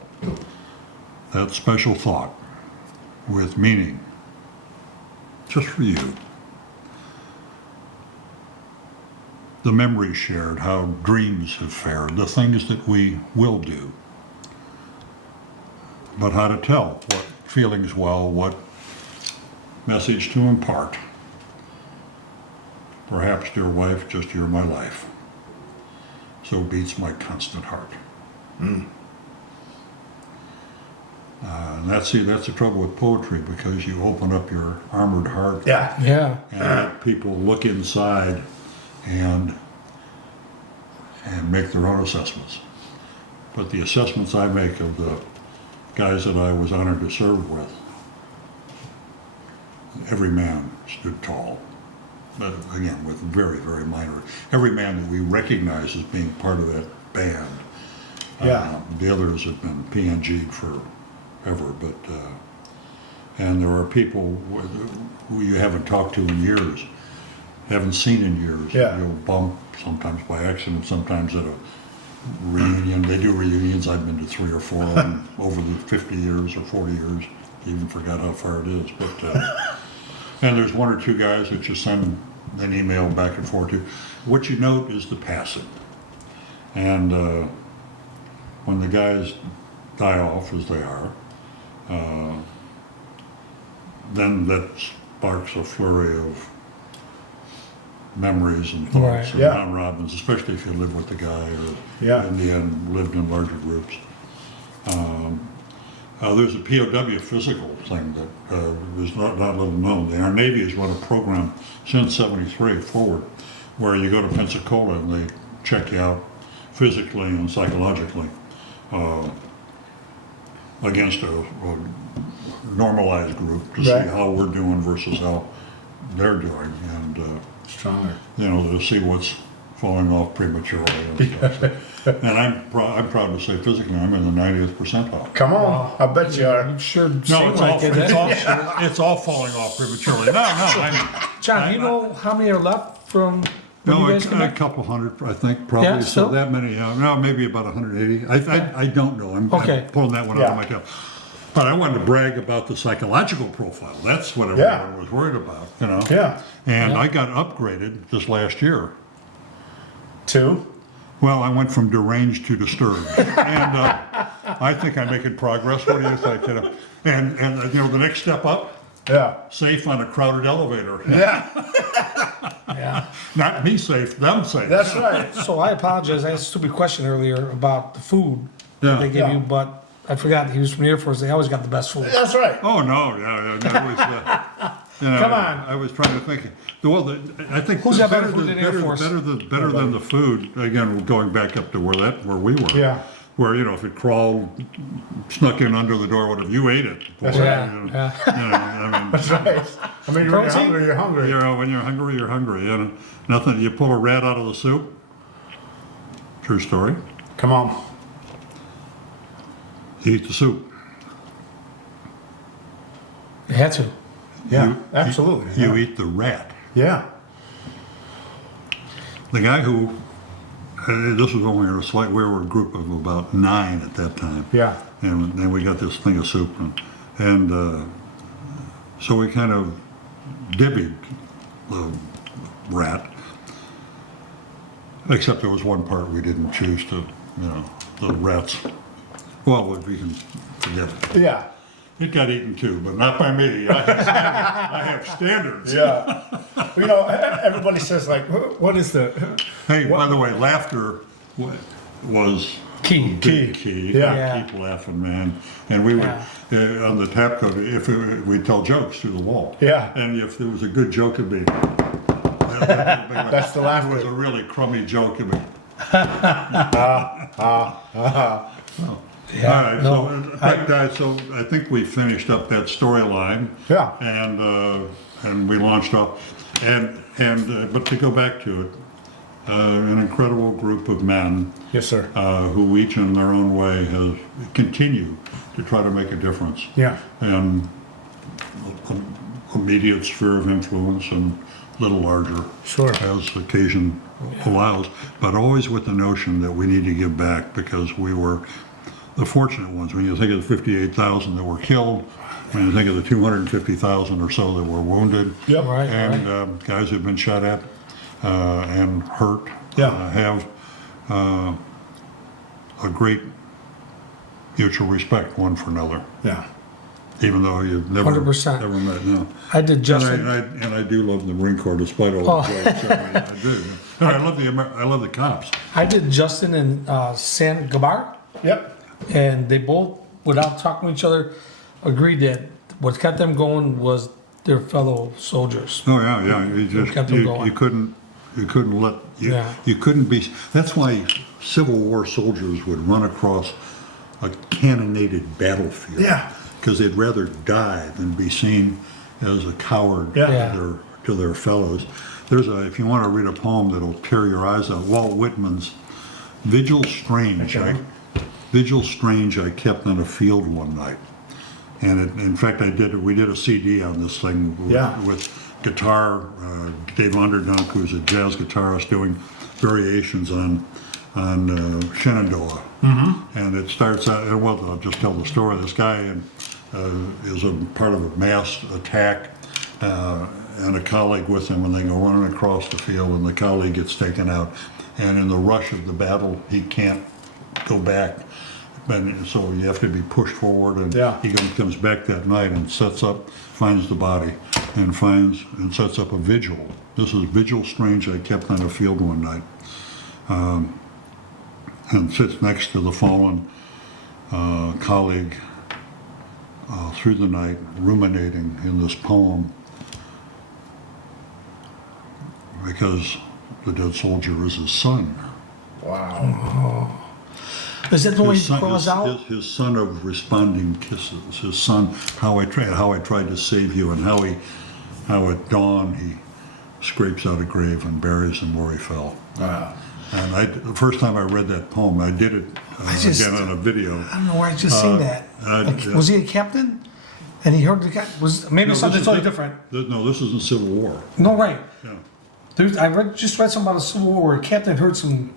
that special thought with meaning, just for you. The memories shared, how dreams have fared, the things that we will do. But how to tell what feelings well, what message to impart. Perhaps, dear wife, just you're my life. So beats my constant heart. And that's the trouble with poetry, because you open up your armored heart Yeah. Yeah. and let people look inside and make their own assessments. But the assessments I make of the guys that I was honored to serve with, every man stood tall. But again, with very, very minor. Every man that we recognize as being part of that band. Yeah. The others have been PNG'd forever, but and there are people who you haven't talked to in years, haven't seen in years. Yeah. You'll bump sometimes by accident, sometimes at a reunion. They do reunions. I've been to 3 or 4 of them over the 50 years or 40 years. Even forgot how far it is, but. And there's 1 or 2 guys that you send an email back and forth to. What you note is the passing. And when the guys die off, as they are, then that sparks a flurry of memories and thoughts Right. of Yeah. round robins, especially if you live with the guy or Yeah. in the end lived in larger groups. There's a POW physical thing that is not little known. Our Navy has run a program since '73 forward where you go to Pensacola and they check you out physically and psychologically against a normalized group to see Right. how we're doing versus how they're doing, and Stronger. to see what's falling off prematurely and stuff. So, and I'm proud to say physically I'm in the 90th percentile. Come on, I bet you are. You sure No, seem like it. it's all falling off prematurely. No, John, you know how many are left from when no, you guys a come back? couple hundred, I think, probably. Yeah, so still? that many, no, maybe about 180. I don't know. I'm Okay. pulling that one out Yeah. of my tail. But I wanted to brag about the psychological profile. That's what Yeah. everyone was worried about, Yeah. And Yeah. I got upgraded this last year. 2. Well, I went from deranged to disturbed, and I think I'm making progress. What do you think? And the next step up, Yeah. safe on a crowded elevator. Yeah. Yeah. Not me safe, them safe. That's right. So I apologize. I asked a stupid question earlier about the food Yeah. they give Yeah. you, but I forgot he was from the Air Force. They always got the best food. That's right. Oh no, yeah, that was, Come on. I was trying to think. Well, I think Who's got better food than Air Force? better than the food. Again, going back up to where we were. Yeah. Where if it crawled, snuck in under the door, whatever, you ate it. That's Boy, right. I mean, That's right. I mean, when you're Protein? hungry, you're hungry. when you're hungry, you're hungry. And nothing. You pull a rat out of the soup. True story. Come on. You eat the soup. You had to. Yeah, absolutely. You yeah. eat the rat. Yeah. The guy who, this was only we were a group of about 9 at that time. Yeah. And then we got this thing of soup. And so we kind of divvied the rat. Except there was one part we didn't choose to, the rats. Well, we can forget it. Yeah. It got eaten too, but not by me. I have standards. Yeah. Everybody says, like, what is the. Hey, by the way, laughter was Key. key. Yeah. Keep laughing, man. And we would, on the tap code, we'd tell jokes through the wall. Yeah. And if there was a good joke, it'd be. That's the If it was laughter. a really crummy joke, it'd be. Yeah. All right, No, so in fact, so I think we finished up that storyline. Yeah. And we launched off, but to go back to it, an incredible group of men Yes, sir. who each in their own way has continued to try to make a difference. Yeah. And immediate sphere of influence and little larger Sure. as occasion allows, but always with the notion that we need to give back because we were the fortunate ones. When you think of the 58,000 that were killed, when you think of the 250,000 or so that were wounded, Yep. Right. and guys who've been shot at and hurt, Yeah. have a great mutual respect one for another, Yeah. even though you've never 100%. never met. No. I did Justin. And I do love the Marine Corps despite all the jokes. I do. And I love the cops. I did Justin and San Gabar, Yep. and they both, without talking to each other, agreed that what kept them going was their fellow soldiers. Oh yeah. You just kept them going. you couldn't let Yeah. you couldn't be. That's why Civil War soldiers would run across a cannonaded battlefield. Yeah. Because they'd rather die than be seen as a coward Yeah. Yeah. to their fellows. If you want to read a poem that'll tear your eyes out, Walt Whitman's Vigil Strange. Okay. Vigil Strange I kept on a field one night. And in fact, we did a CD on this thing with guitar, Dave Onderdonk, who's a jazz guitarist, doing variations on Shenandoah. Mm-hmm. And it starts out, well, I'll just tell the story. This guy is a part of a mass attack, and a colleague with him, and they go running across the field, and the colleague gets taken out. And in the rush of the battle, he can't go back and so you have to be pushed forward, and Yeah. he comes back that night and sets up, finds the body, and sets up a vigil. This is Vigil Strange I kept on the field one night, and sits next to the fallen colleague through the night, ruminating in this poem, because the dead soldier is his son. Wow. Is that the way His he crawls out? his son of responding kisses. His son, how I tried to save you, and how at dawn he scrapes out a grave and buries him where he fell. Wow. And the first time I read that poem, I did it again on a video. I don't know where I just seen that. Like, yeah. was he a captain? And he heard the guy was maybe No, something this is totally the- different. No, this is the Civil War. No, right. Yeah. Just read something about a Civil War where a captain heard some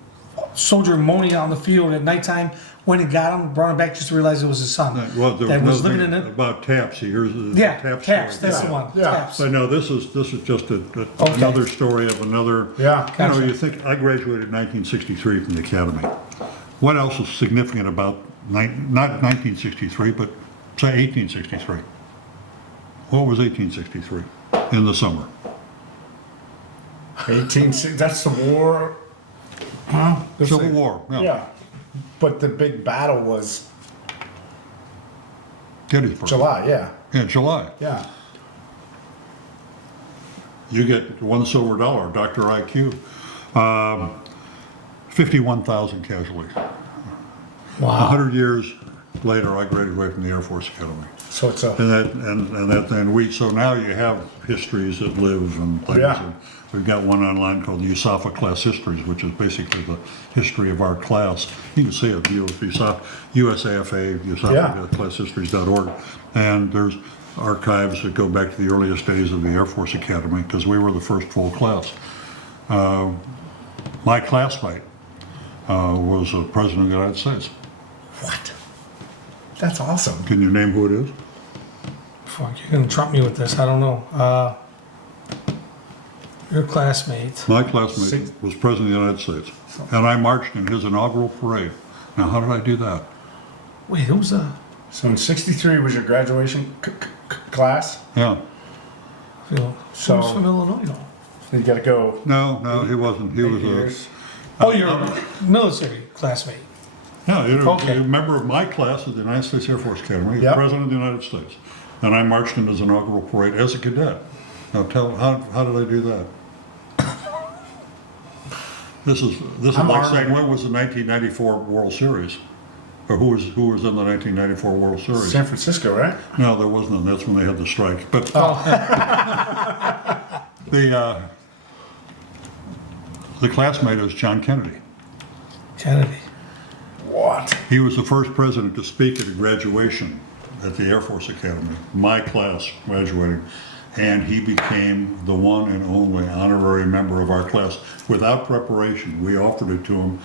soldier moaning out in the field at nighttime. Went and got him, brought him back just to realize it was his son Well, there that was another living in thing it. about taps. He hears the Yeah, tap taps. story. That's the one. Yeah. Taps. But no, this is just Okay. another story of another. Yeah. You know, Gotcha. you think I graduated in 1963 from the academy. What else is significant about not 1963, but say 1863? What was 1863 in the summer? 1860. That's the war. Huh? Civil War. Yeah. Yeah. But the big battle was Gettysburg. July. Yeah. Yeah, July. Yeah. You get $1 silver, Dr. IQ. 51,000 casualties. Wow. 100 years later, I graduated from the Air Force Academy. So it's a. So now you have histories that live and things. Yeah. And we've got one online called the USAFA Class Histories, which is basically the history of our class. You can see it, USAFA, Yeah. classhistories.org. And there's archives that go back to the earliest days of the Air Force Academy, because we were the first full class. My classmate was the President of the United States. What? That's awesome. Can you name who it is? Fuck, you're gonna trump me with this. I don't know. Your classmate. My classmate was President of the United States, and I marched in his inaugural parade. Now, how did I do that? Wait, who's the? So in '63 was your graduation class. Yeah. So So- from Illinois. No. You got to go. No, he wasn't. He was years. Oh, you're a military classmate. Okay. a member of my class of the United States Air Force Academy, Yep. President of the United States. And I marched in his inaugural parade as a cadet. Now, how did I do that? This is I'm like armed. saying, when was the 1994 World Series? Or who was in the 1994 World Series? San Francisco, right? No, there wasn't, and that's when they had the strike. But the classmate is John Kennedy. Kennedy. What? He was the first president to speak at a graduation at the Air Force Academy. My class graduating, and he became the one and only honorary member of our class without preparation. We offered it to him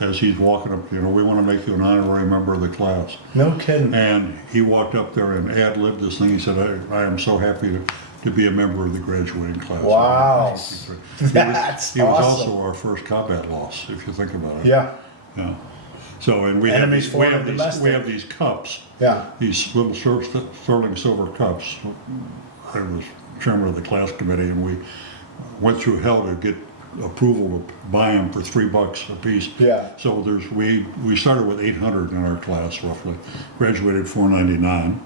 as he's walking up. We want to make you an honorary member of the class. No kidding. And he walked up there and ad-libbed this thing. He said, I am so happy to be a member of the graduating class. Wow. That's He was awesome. also our first combat loss, if you think about it. Yeah. Yeah. So, and we have Enemies these, foreign and domestic. we have these cups, Yeah. these little sterling silver cups. I was chairman of the class committee, and we went through hell to get approval to buy them for $3 a piece. Yeah. So we started with 800 in our class roughly, graduated 499,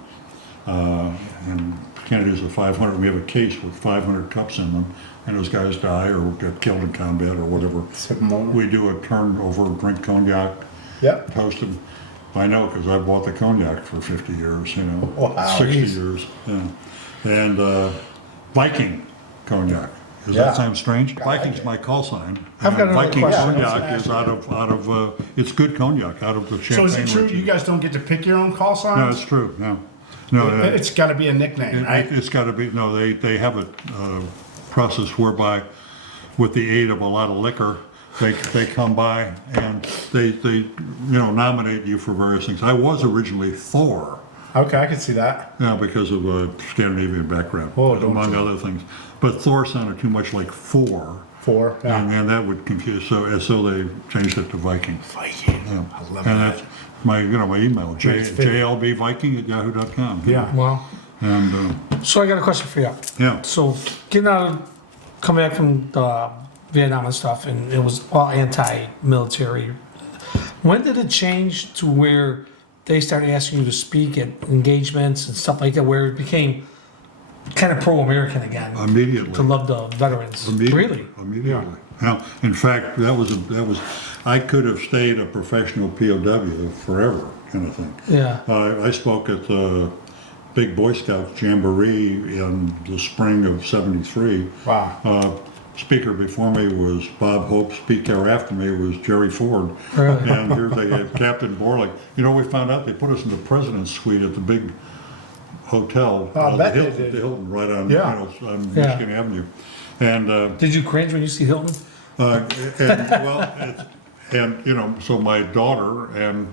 and Kennedy's at 500. We have a case with 500 cups in them, and those guys die or get killed in combat or whatever. We do a turnover, drink cognac, Yep. toast them. I know because I bought the cognac for 50 years, Wow. 60 years. Yeah. And Viking cognac. Does Yeah. that sound strange? I like Viking's it. my call sign. I've got And another Viking question. cognac is out of it's good cognac out of the So Champagne is it true region. you guys don't get to pick your own call signs? No, it's true. No, It's got to be a nickname, right? it's got to be. No, they have a process whereby, with the aid of a lot of liquor, they come by and they nominate you for various things. I was originally Thor. Okay, I can see that. Yeah, because of a Scandinavian background, Oh, don't among you. other things. But Thor sounded too much like four, 4. Yeah. and that would confuse. So they changed it to Viking. Viking. Yeah. I love And that. that's my email, It's fitting. jlbviking@yahoo.com. Yeah. Well, And so I got a question for you. yeah, So coming back from Vietnam and stuff, and it was all anti-military. When did it change to where they started asking you to speak at engagements and stuff like that, where it became kind of pro-American again, immediately. to love the veterans? Really? Immediately. Yeah. In fact, that was I could have stayed a professional POW forever, kind of thing. Yeah. I spoke at the big Boy Scouts Jamboree in the spring of '73. Wow. Speaker before me was Bob Hope. Speaker after me was Jerry Ford. Really? And here they had Captain Borling. You know, we found out they put us in the president's suite at the big hotel, I bet they the did. Hilton, right on, Yeah. on Yeah. Michigan Avenue. And Did you cringe when you see Hilton? so my daughter and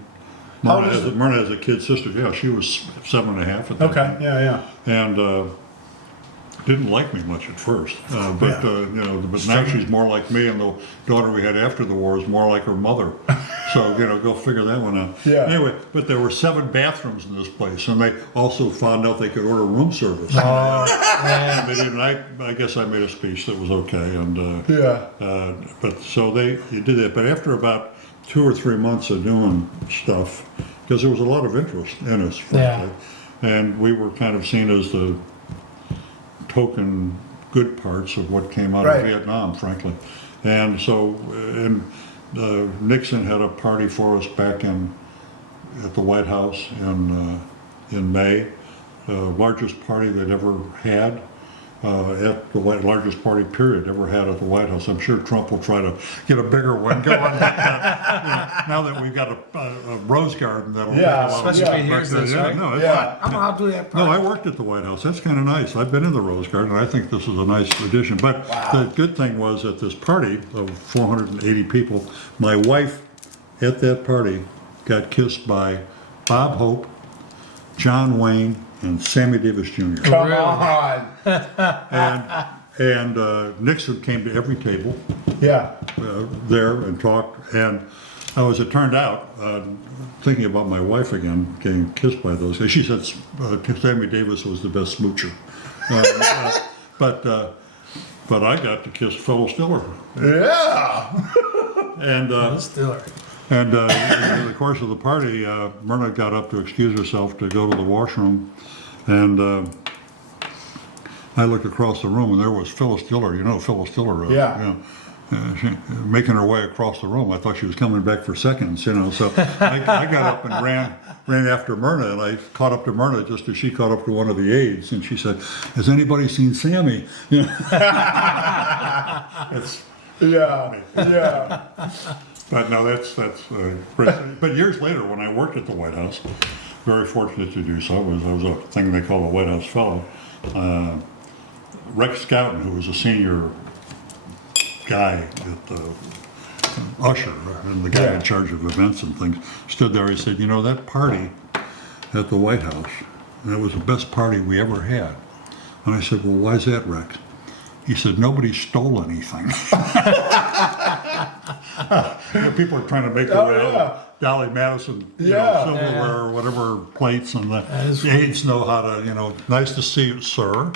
How old is it? Myrna has a kid sister. Yeah, she was 7.5 at that Okay. time. Yeah. And didn't like me much at first, but now she's more like me, and the daughter we had after the war is more like her mother. So go figure that one out. Yeah. Anyway, but there were 7 bathrooms in this place, and they also found out they could order room service. Man. They didn't. I guess I made a speech that was okay, and Yeah. but so they did that. But after about 2 or 3 months of doing stuff, because there was a lot of interest in us, frankly, and we were kind of seen as the token good parts of what came out Right. of Vietnam, frankly. And so, Nixon had a party for us back at the White House in May, largest party they'd ever had. At the largest party period ever had at the White House. I'm sure Trump will try to get a bigger one going. Now that we've got a rose garden that'll Yeah, especially yeah. if he hears this, right? No, it's Yeah. I'll do that. no, I worked at the White House. That's kind of nice. I've been in the Rose Garden, and I think this is a nice addition. But the good thing was at this party of 480 people, my wife at that party got kissed by Bob Hope, John Wayne, and Sammy Davis Jr. Come Really? on. And Nixon came to every table Yeah. there and talked. And as it turned out, thinking about my wife again, getting kissed by those guys, she said Sammy Davis was the best smoocher. But I got to kiss Phil Stiller. Yeah. And Stiller. in the course of the party, Myrna got up to excuse herself to go to the washroom, and I looked across the room, and there was Phyllis Diller. You know who Phyllis Diller is? Yeah. Making her way across the room. I thought she was coming back for seconds, So I got up and ran after Myrna, and I caught up to Myrna just as she caught up to one of the aides, and she said, "Has anybody seen Sammy?" It's, Yeah. but no, that's great. But years later, when I worked at the White House, very fortunate to do so. I was a thing they call a White House Fellow. Rex Scouten, who was a senior guy at the usher and the guy in charge of events and things, stood there. He said, "That party at the White House, that was the best party we ever had." And I said, "Well, why is that, Rex?" He said, "Nobody stole anything." People are trying to make their way out of Dolly Madison, silverware or whatever plates, and the aides know how to, nice to see you, sir.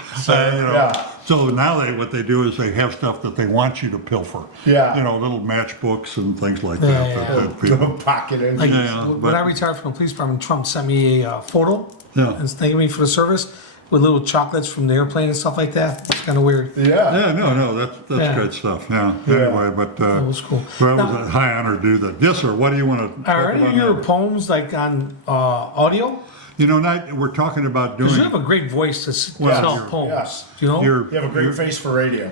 So now what they do is they have stuff that they want you to pilfer. Yeah. Little matchbooks and things like that. Little pocket engine. When I retired from the police department, Trump sent me a photo and thanking me for the service with little chocolates from the airplane and stuff like that. It's kind of weird. Yeah. No, that's good stuff. Yeah. Anyway, but That was cool. Well, it was a high honor to do that. Yes, sir. What do you want to talk Are any about of your now? poems like on audio? We're talking about doing. Because you have a great voice to tell poems. yeah. You know? You have a great face for radio.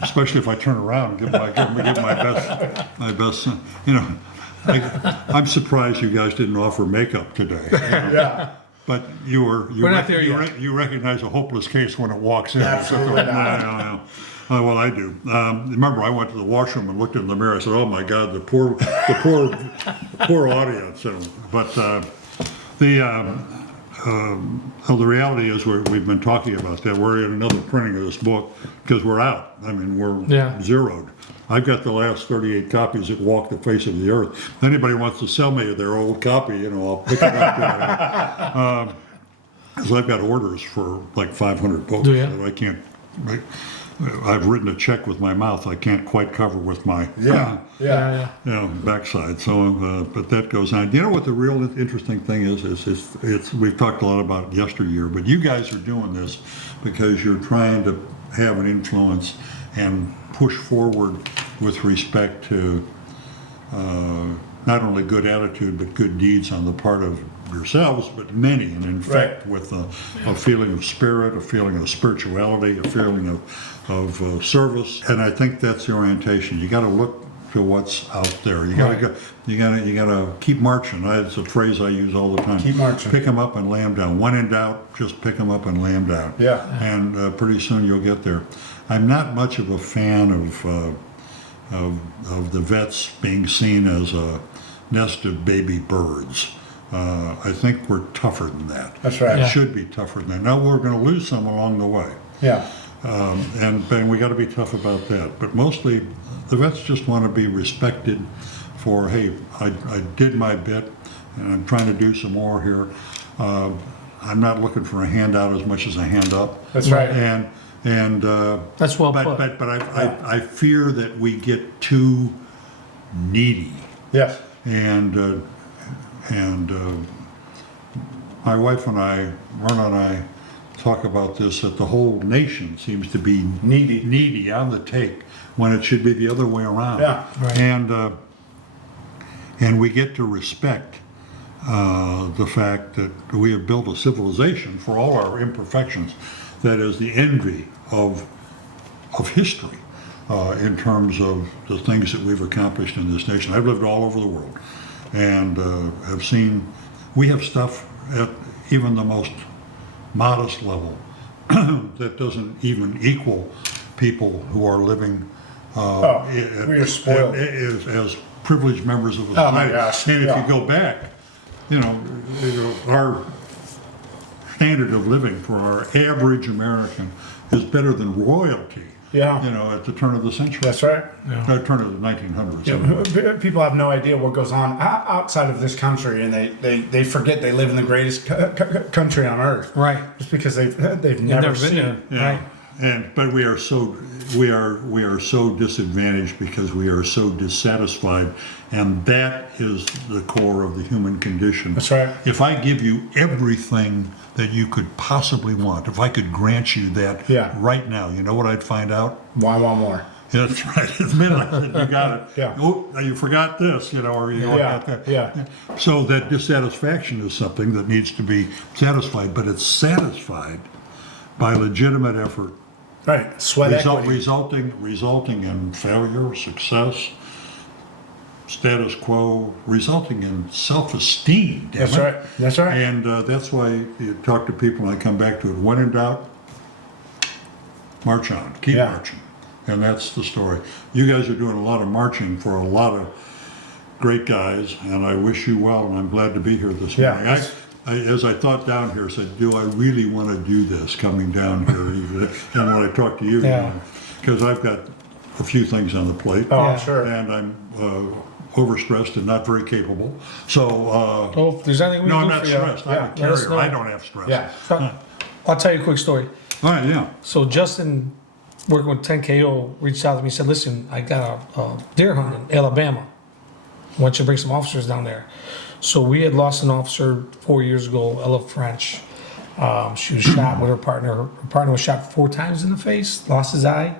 Especially if I turn around and give my best. I'm surprised you guys didn't offer makeup today. Yeah. But you not there yet. you recognize a hopeless case when it walks in. Absolutely not. No. Well, I do. Remember, I went to the washroom and looked in the mirror. I said, "Oh my God, the poor audience." But So the reality is we've been talking about that. We're in another printing of this book because we're out. I mean, we're zeroed. I've got the last 38 copies that walk the face of the earth. If anybody wants to sell me their old copy, I'll pick it up. Because I've got orders for like 500 books that I can't. I've written a check with my mouth. I can't quite cover with my backside. So, but that goes on. You know what the real interesting thing is? It's we've talked a lot about yesteryear, but you guys are doing this because you're trying to have an influence and push forward with respect to not only good attitude but good deeds on the part of yourselves, but many, and in fact with a feeling of spirit, a feeling of spirituality, a feeling of service, and I think that's the orientation. You got to look to what's out there. You got to go. You got to keep marching. It's a phrase I use all the time. Keep marching. Pick them up and lay them down. When in doubt, just pick them up and lay them down. Yeah. And pretty soon you'll get there. I'm not much of a fan of the vets being seen as a nest of baby birds. I think we're tougher than that. That's right. It should be tougher than that. Now we're going to lose some along the way. Yeah. And we got to be tough about that. But mostly, the vets just want to be respected for, hey, I did my bit, and I'm trying to do some more here. I'm not looking for a handout as much as a hand up. That's right. And that's well put. But I fear that we get too needy. Yes. And my wife and I, Myrna and I, talk about this, that the whole nation seems to be needy on the take when it should be the other way around. Yeah, right. And we get to respect the fact that we have built a civilization, for all our imperfections, that is the envy of history in terms of the things that we've accomplished in this nation. I've lived all over the world and have seen, we have stuff at even the most modest level that doesn't even equal people who are living we are spoiled as privileged members of the Oh my society. gosh. And if you go back, our standard of living for our average American is better than royalty. Yeah. At the turn of the century. That's right. Turn of the 1900s. Yeah. People have no idea what goes on outside of this country, and they forget they live in the greatest country on earth. Right. Just because they've never seen been it. there. Right. But we are so disadvantaged because we are so dissatisfied, and that is the core of the human condition. That's right. If I give you everything that you could possibly want, if I could grant you that right now, you know what I'd find out? Why want more? That's right. The minute I said, you got it. Yeah. Oh, you forgot this, or you got that. Yeah. So that dissatisfaction is something that needs to be satisfied, but it's satisfied by legitimate effort. Right. Sweat equity. Resulting in failure, success, status quo, resulting in self-esteem. That's right. That's right. And that's why you talk to people, and I come back to it. When in doubt, march on. Keep marching. And that's the story. You guys are doing a lot of marching for a lot of great guys, and I wish you well, and I'm glad to be here this morning. As I thought down here, I said, do I really want to do this coming down here? And when I talk to you, because I've got a few things on the plate. Oh, I'm sure. And I'm overstressed and not very capable. So, if there's anything we no, can I'm do not for you, stressed. I'm a carrier. I don't have stress. Yeah. So, I'll tell you a quick story. All right, yeah. So Justin, working with 10KO, reached out to me and said, listen, I got a deer hunt in Alabama. Why don't you bring some officers down there? So we had lost an officer 4 years ago, Ella French. She was shot with her partner. Her partner was shot 4 times in the face, lost his eye,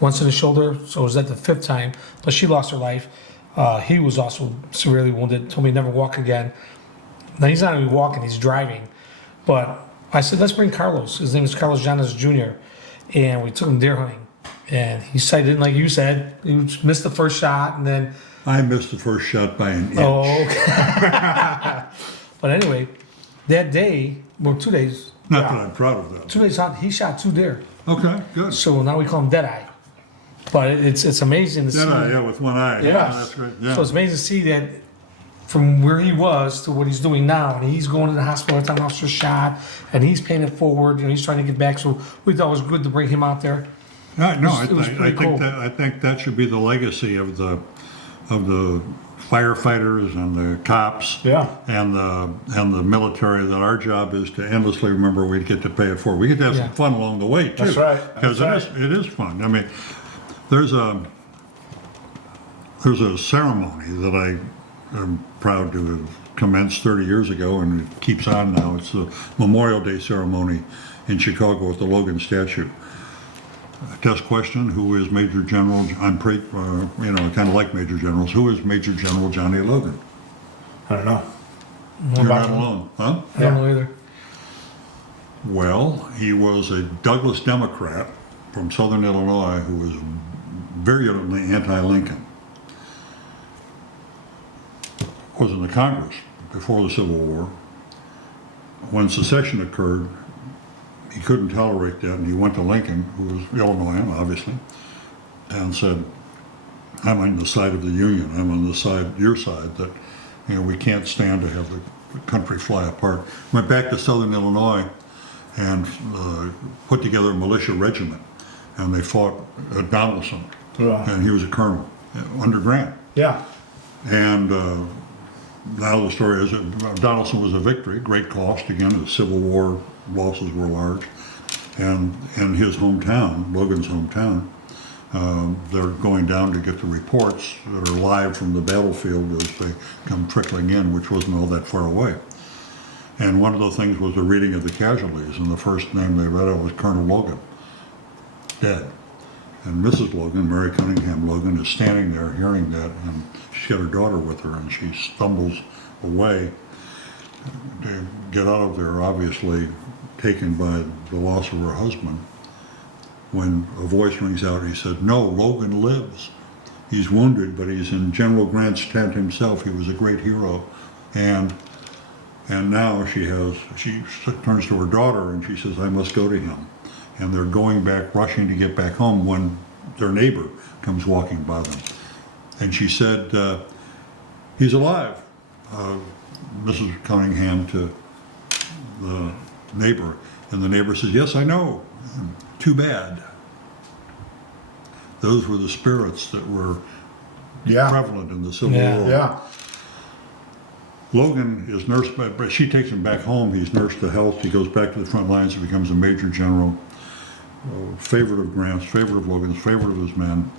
once in the shoulder, so it was at the 5th time, but she lost her life. He was also severely wounded, told me never walk again. Now he's not even walking, he's driving. But I said, let's bring Carlos. His name is Carlos Janes Jr. And we took him deer hunting. And he sighted it, like you said, he missed the first shot, and then I missed the first shot by an inch. oh, okay. But anyway, that day, well, 2 days, Not that I'm proud of that. 2 days out, he shot 2 deer. Okay, good. So now we call him Deadeye. But it's amazing to see. Deadeye, with one eye. Yeah. That's great. Yeah. So it's amazing to see that from where he was to what he's doing now, and he's going to the hospital every time an officer's shot, and he's paying it forward. He's trying to get back. So we thought it was good to bring him out there. No, It was I pretty think cool. I think that should be the legacy of the firefighters and the cops Yeah. and the military. That our job is to endlessly remember we get to pay it forward. We get to have Yeah. some fun along the way too. That's right. Because That's it is fun. I mean, there's a ceremony that I am proud to have commenced 30 years ago, and it keeps on now. It's the Memorial Day ceremony in Chicago at the Logan statue. Test question: who is Major General? I'm pretty, I kind of like Major Generals. Who is Major General Johnny Logan? I don't know. You're not alone, huh? I don't know either. Well, he was a Douglas Democrat from Southern Illinois who was virulently anti-Lincoln. Was in the Congress before the Civil War. When secession occurred, he couldn't tolerate that, and he went to Lincoln, who was Illinoisan, obviously, and said, "I'm on the side of the Union. I'm on the side, your side, that we can't stand to have the country fly apart." Went back to Southern Illinois and put together a militia regiment, and they fought at Donelson, Yeah. and he was a colonel under Grant. Yeah. And now the story is that Donelson was a victory, great cost. Again, the Civil War losses were large. And in his hometown, Logan's hometown, they're going down to get the reports that are live from the battlefield as they come trickling in, which wasn't all that far away. And one of the things was the reading of the casualties, and the first name they read out was Colonel Logan, dead. And Mrs. Logan, Mary Cunningham Logan, is standing there hearing that, and she's got her daughter with her, and she stumbles away to get out of there, obviously taken by the loss of her husband, when a voice rings out. He said, "No, Logan lives. He's wounded, but he's in General Grant's tent himself. He was a great hero." And now she turns to her daughter and she says, "I must go to him." And they're going back, rushing to get back home, when their neighbor comes walking by them. And she said, "He's alive." Mrs. Cunningham to the neighbor. And the neighbor says, "Yes, I know. Too bad." Those were the spirits that were Yeah. prevalent in the Civil Yeah. War. Yeah. Logan is nursed, but she takes him back home. He's nursed to health. He goes back to the front lines. He becomes a major general. Favorite of Grant's, favorite of Logan's, favorite of his men.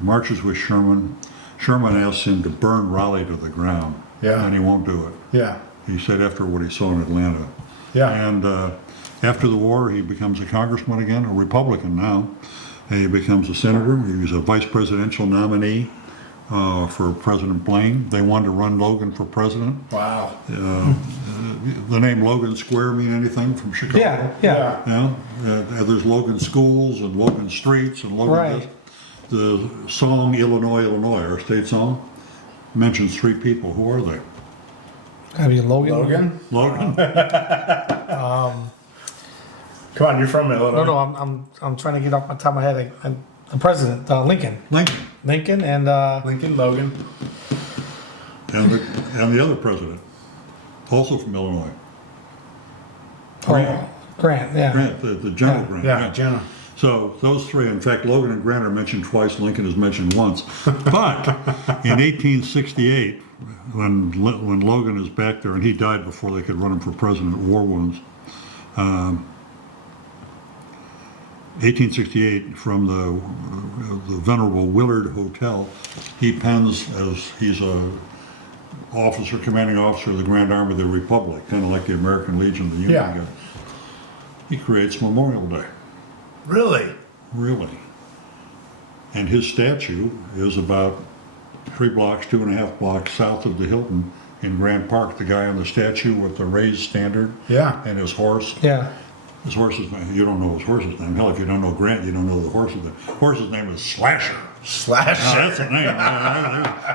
Marches with Sherman. Sherman asks him to burn Raleigh to the ground, Yeah. and he won't do it. Yeah. He said after what he saw in Atlanta. Yeah. And after the war, he becomes a congressman again, a Republican now. And he becomes a senator. He was a vice presidential nominee for President Blaine. They wanted to run Logan for president. Wow. The name Logan Square mean anything from Chicago? Yeah. There's Logan schools and Logan streets and Logan. Right. The song Illinois, Illinois, our state song, mentions three people. Who are they? Gotta be Logan. Logan? Logan. Come on, you're from Illinois. No, I'm trying to get off my top of my head. The president, Lincoln. Lincoln. And Lincoln, Logan. And the other president, also from Illinois. Grant. Yeah. Grant, the General Yeah. Grant. Yeah, Jenna. So those three, in fact, Logan and Grant are mentioned twice. Lincoln is mentioned once. But in 1868, when Logan is back there, and he died before they could run him for president, war wounds. 1868, from the venerable Willard Hotel, he pens, as he's a commanding officer of the Grand Army of the Republic, kind of like the American Legion, the Union Yeah. guy. He creates Memorial Day. Really? Really. And his statue is about 2.5 blocks south of the Hilton in Grant Park. The guy on the statue with the raised standard Yeah. and his horse. Yeah. His horse's name, you don't know his horse's name. Hell, if you don't know Grant, you don't know the horse's name. Horse's name is Slasher. Slash. Now, that's a name.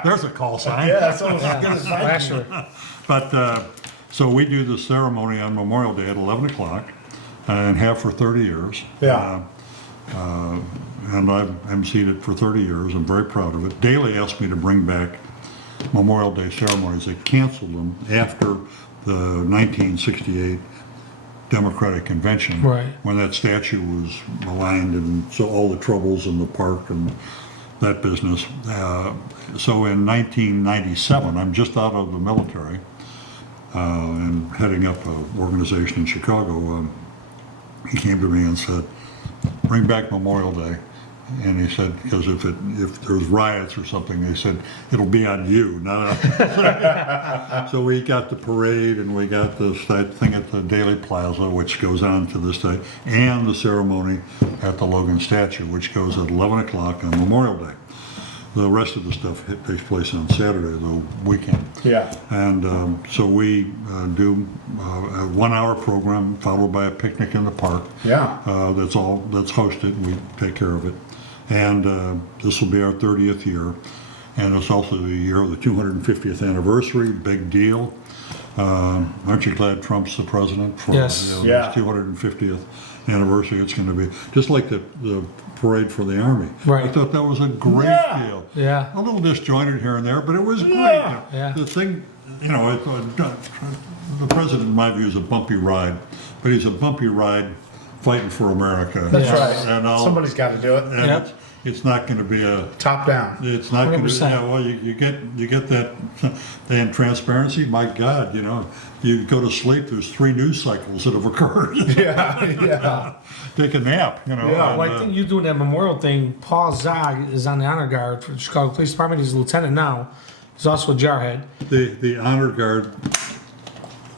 There's a call sign. Yeah, that's almost as good as mine. Slasher. But so we do the ceremony on Memorial Day at 11 o'clock and have for 30 years. Yeah. And I've emceed it for 30 years. I'm very proud of it. Daley asked me to bring back Memorial Day ceremonies. They canceled them after the 1968 Democratic Convention, Right. when that statue was maligned and so all the troubles in the park and that business. So in 1997, I'm just out of the military and heading up an organization in Chicago. He came to me and said, bring back Memorial Day. And he said, because if there's riots or something, they said, it'll be on you, not on. So we got the parade and we got this thing at the Daily Plaza, which goes on to this day, and the ceremony at the Logan statue, which goes at 11 o'clock on Memorial Day. The rest of the stuff takes place on Saturday, the weekend. Yeah. And so we do a 1 hour program followed by a picnic in the park. Yeah. That's hosted. We take care of it. And this will be our 30th year. And it's also the year of the 250th anniversary, big deal. Aren't you glad Trump's the president for Yes. his 250th anniversary? It's going to be just like the parade for the Army. Right. I thought that was a great deal. Yeah. A little disjointed here and there, but it was great. Yeah. The thing, the president, in my view, is a bumpy ride, but he's a bumpy ride fighting for America. That's Yeah. right. And Somebody's got to do it. and Yep. it's not going to be a. Top down. It's not going to. 100%. Yeah, well, you get that, and transparency. My God, you go to sleep. There's 3 news cycles that have occurred. Yeah. Take a nap. Yeah. Well, I think you're doing that memorial thing. Paul Zog is on the honor guard for the Chicago Police Department. He's a lieutenant now. He's also a jarhead. The honor guard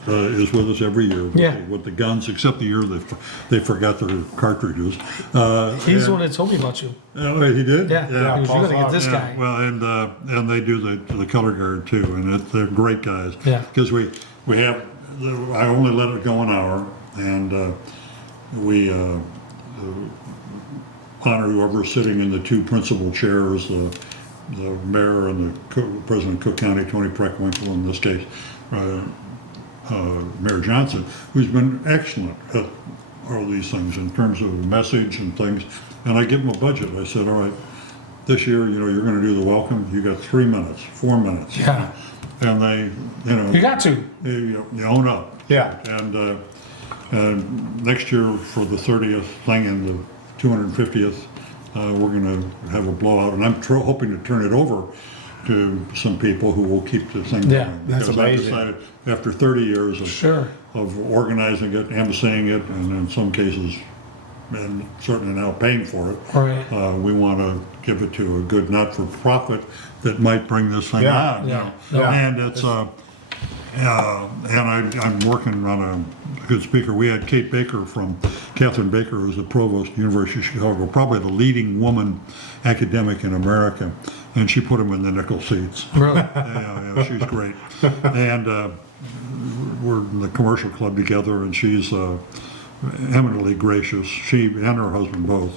is with us every year with the guns, except the year they forgot their cartridges. He's the one that told me about you. Oh, he did? Yeah. He was, you're going to get this Yeah, guy. well, and they do the color guard too, and they're great guys. Yeah. Because we have, I only let it go an hour, and we honor whoever's sitting in the 2 principal chairs, the mayor and the president of Cook County, Tony Preckwinkle in this case, Mayor Johnson, who's been excellent at all these things in terms of message and things. And I give him a budget. I said, all right, this year, you're going to do the welcome. You got 3 minutes, 4 minutes. Yeah. And they, You got to. you own up. Yeah. And next year for the 30th thing and the 250th, we're going to have a blowout. And I'm hoping to turn it over to some people who will keep the thing Yeah, going. that's Because amazing. I decided after 30 years of organizing it, emceeing it, and in some cases, and certainly now paying for it, Right. we want to give it to a good not-for-profit that might bring this thing Yeah, on. yeah. And it's and I'm working on a good speaker. We had Catherine Baker, who's the provost of the University of Chicago, probably the leading woman academic in America, and she put them in the nickel seats. Really? Yeah, she's great. And we're in the commercial club together, and she's eminently gracious. She and her husband both.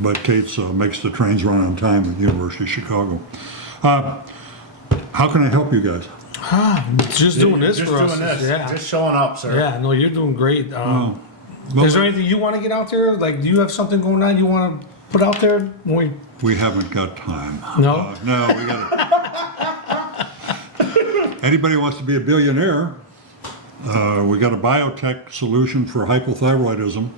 But Kate's makes the trains run on time at the University of Chicago. How can I help you guys? Just doing this Just for doing us. this. Yeah. Just showing up, sir. Yeah, no, you're doing great. Well, Is there anything you want to get out there? Like, do you have something going on you want to put out there? When we haven't got time. No? No, we got Anybody who wants to be a billionaire, we got a biotech solution for hypothyroidism.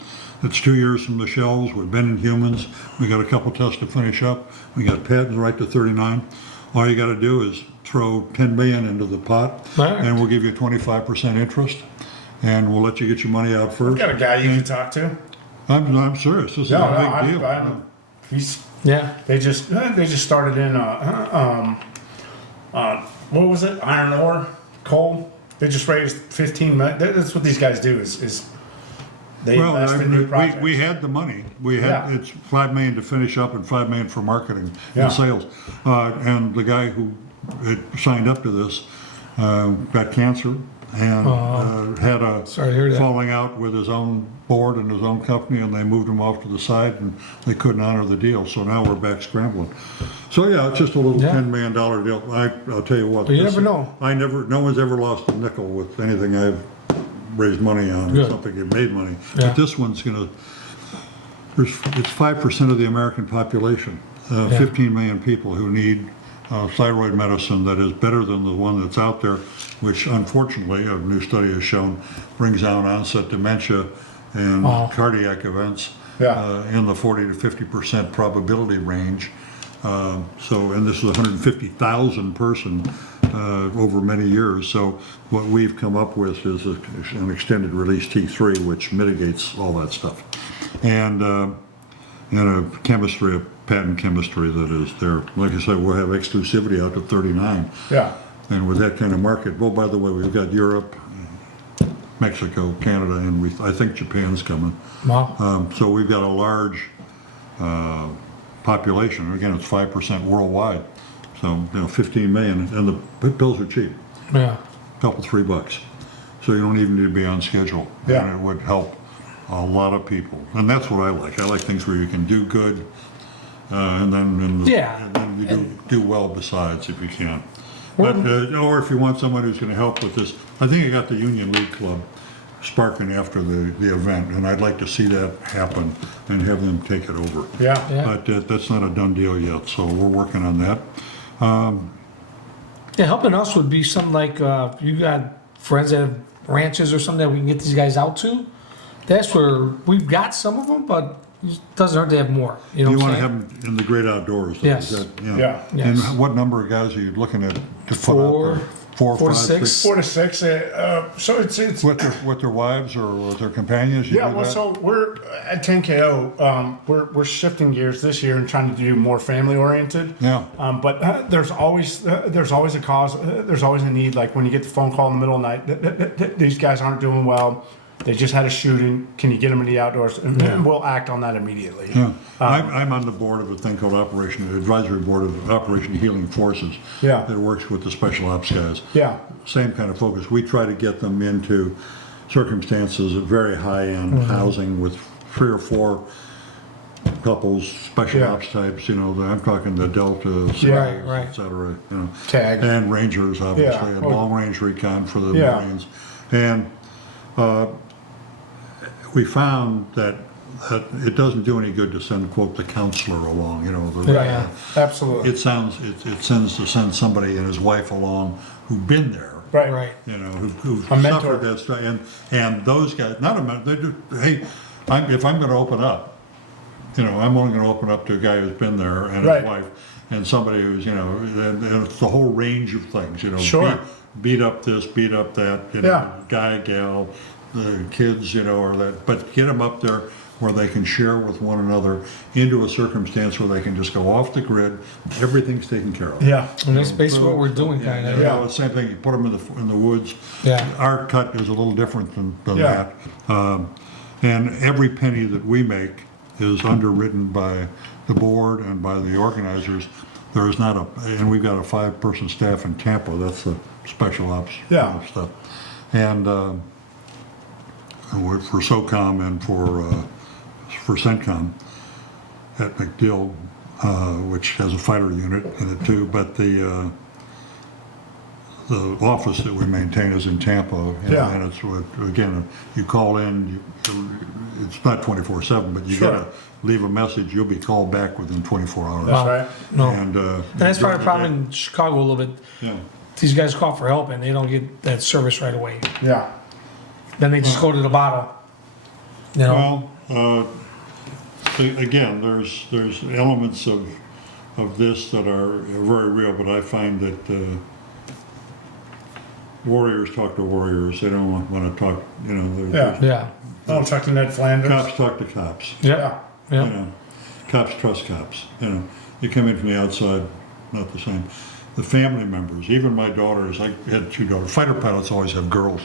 It's 2 years from the shelves. We've been in humans. We got a couple tests to finish up. We got patents right to 39. All you got to do is throw 10 million into the pot, Right. and we'll give you 25% interest, and we'll let you get your money out first. Got a guy you can talk to. I'm serious. This is a big deal. He's. Yeah. They just started in what was it? Iron ore, coal. They just raised 15 million. That's what these guys do. Is they Well, invest in new projects. we had the money. We had it's $5 million to finish up and $5 million for marketing Yeah. and sales. And the guy who had signed up to this got cancer and had a Sorry to hear that. falling out with his own board and his own company, and they moved him off to the side, and they couldn't honor the deal. So now we're back scrambling. So yeah, it's just a little Yeah. $10 million deal. I'll tell you what. But you never know. No one's ever lost a nickel with anything I've raised money on, or Good. something that made money. Yeah. But this one's it's 5% of the American population, 15 million people who need thyroid medicine that is better than the one that's out there, which unfortunately, a new study has shown, brings down onset dementia and cardiac events in the 40 to 50% probability range. And this is 150,000 person over many years. So what we've come up with is an extended release T3, which mitigates all that stuff, and a chemistry, a patent chemistry that is there. Like I said, we'll have exclusivity out to 39. Yeah. And with that kind of market, well, by the way, we've got Europe, Mexico, Canada, and I think Japan's coming. Wow. So we've got a large population. Again, it's 5% worldwide. So 15 million, and the pills are cheap. Yeah. A couple, $3. So you don't even need to be on schedule. Yeah. And it would help a lot of people. And that's what I like. I like things where you can do good, and then you do well besides if you can. But, or if you want someone who's going to help with this, I think I got the Union League Club sparking after the event, and I'd like to see that happen and have them take it over. Yeah. But that's not a done deal yet, so we're working on that. Yeah, helping us would be something like you got friends that have ranches or something that we can get these guys out to. That's where we've got some of them, but it doesn't hurt to have more. You know You what want I'm to saying? have them in the great outdoors. Yes. Yeah. Yes. And what number of guys are you looking at to put Four, out there? Four, to five, six. 4 to 6. So it's With their wives or with their companions? You yeah. do Well, that? so we're at 10KO. We're shifting gears this year and trying to do more family oriented. Yeah. But there's always a cause. There's always a need. Like when you get the phone call in the middle of the night, these guys aren't doing well. They just had a shooting. Can you get them in the outdoors? And we'll act on that immediately. Yeah. I'm on the board of a thing called Advisory Board of Operation Healing Forces. Yeah. That works with the special ops guys. Yeah. Same kind of focus. We try to get them into circumstances of very high-end housing with 3 or 4 couples, special Yeah. ops types. I'm talking the Delta, Yeah, right. et cetera. Tag. And Rangers, obviously, Yeah. and long-range recon for the Yeah. Marines. And we found that it doesn't do any good to send, quote, the counselor along. Yeah. Absolutely. It sends to send somebody and his wife along who've been there. Right. Right. Who've A mentor. suffered that stuff. And those guys, not a mentor, they do, hey, if I'm going to open up, I'm only going to open up to a guy who's been there and Right. his wife and somebody who's, and it's the whole range of things, Sure. beat up this, beat up that, Yeah. guy, gal, the kids, or that, but get them up there where they can share with one another into a circumstance where they can just go off the grid, everything's taken care of. Yeah. And that's basically what we're doing, kind of. Yeah, the same thing. You put them in the woods. Yeah. Our cut is a little different than Yeah. that, and every penny that we make is underwritten by the board and by the organizers. There is not and we've got a 5-person staff in Tampa. That's the special ops stuff, and for SOCOM and for CENTCOM at MacDill, which has a fighter unit in it too, but the office that we maintain is in Tampa, and it's again, you call in, it's not 24/7, but you Sure. gotta leave a message, you'll be called back within 24 hours. That's right. No. And that's part of the problem in Chicago a little bit. Yeah. These guys call for help and they don't get that service right away. Yeah. Then they just go to the bottle. Well, again, there's elements of this that are very real, but I find that warriors talk to warriors. They don't want to talk. Yeah. I'll talk to Ned Flanders. Cops talk to cops. Yeah. Yeah. Cops trust cops. You come in from the outside, not the same. The family members, even my daughters. I had 2 daughters. Fighter pilots always have girls.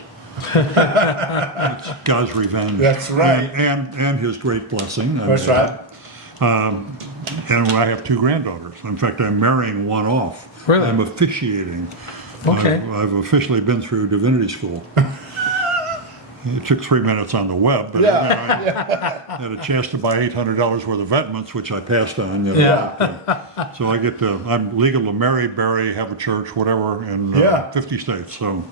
It's God's revenge. That's right. And his great blessing. That's right. And I have 2 granddaughters. In fact, I'm marrying one off. Really? I'm officiating. Okay. I've officially been through divinity school. It took 3 minutes on the web, but I had a chance to buy $800 worth of vetments, which I passed on. So I'm legal to marry, bury, have a church, whatever, in 50 states. So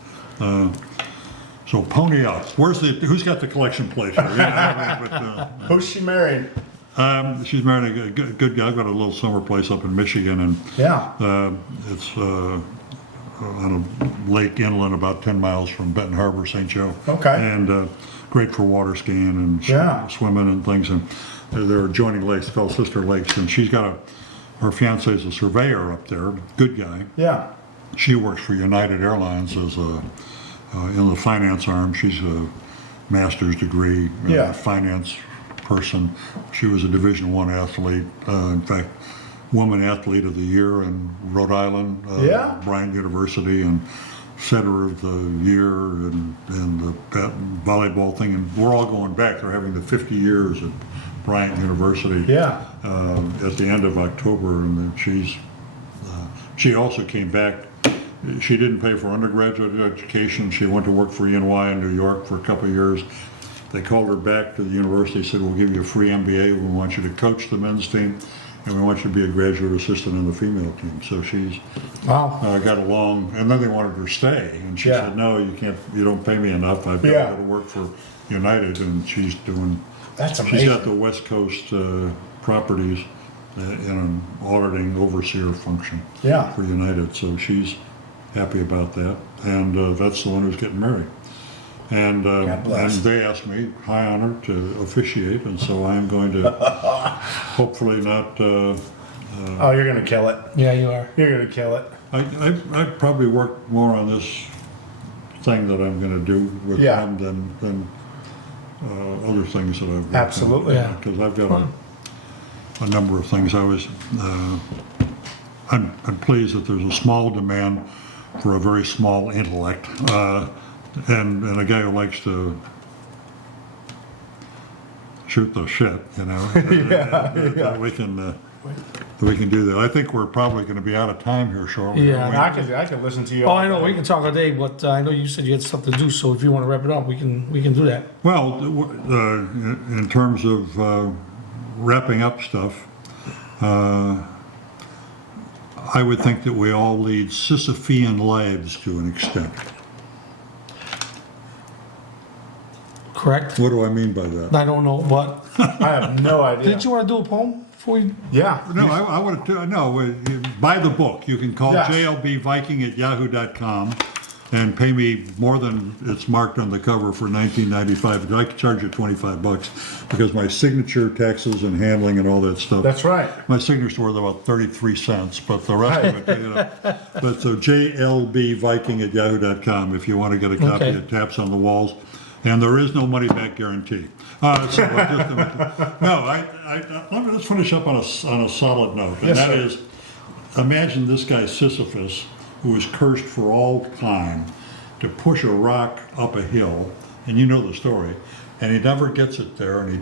pony up. Who's got the collection plate here? Who's she married? She's married a good guy. I've got a little summer place up in Michigan, and Yeah. it's on a lake inland about 10 miles from Benton Harbor, St. Joe. Okay. And great for water skiing and Yeah. swimming and things. And there are adjoining lakes called Sister Lakes. And she's got her fiance is a surveyor up there, good guy. Yeah. She works for United Airlines as in the finance arm. She's a master's degree finance person. She was a Division I athlete. In fact, Woman Athlete of the Year in Rhode Island, Bryant University, and Setter of the Year, and the volleyball thing. And we're all going back. They're having the 50 years at Bryant University at the end of October, and then she also came back. She didn't pay for undergraduate education. She went to work for ENY in New York for a couple of years. They called her back to the university, said, we'll give you a free MBA. We want you to coach the men's team, and we want you to be a graduate assistant on the female team. So she's got along, and then they wanted her to stay. And she said, no, you can't, you don't pay me enough. I've got to go to work for United, and she's doing, That's amazing. she's got the West Coast properties in an auditing overseer function for United. So she's happy about that, and that's the one who's getting married. And they asked me, high honor, to officiate, and so I am going to hopefully not. Oh, you're gonna kill it. Yeah, you are. You're gonna kill it. I probably work more on this thing that I'm going to do with them than other things that I've worked Absolutely. on. Because I've got a number of things. I'm pleased that there's a small demand for a very small intellect, and a guy who likes to shoot the shit, you know. That we can do that. I think we're probably going to be out of time here shortly. Yeah. I could listen to you. Oh, all I know. day. We can talk all day, but I know you said you had stuff to do. So if you want to wrap it up, we can do that. Well, in terms of wrapping up stuff, I would think that we all lead Sisyphean lives to an extent. Correct? What do I mean by that? I don't know, but I have no idea. didn't you want to do a poem before you? Yeah. No, I want to. No, buy the book. You can call jlbviking@yahoo.com and pay me more than it's marked on the cover for $19.95. I could charge you $25 because my signature, taxes, and handling and all that stuff. That's right. My signature's worth about 33 cents, but the rest of it, you know. But so jlbviking@yahoo.com if you want to get a copy Okay. of Taps on the Walls. And there is no money back guarantee. Let's finish up on a solid note. And Yes, that sir. is, imagine this guy Sisyphus, who is cursed for all time to push a rock up a hill, and you know the story, and he never gets it there, and it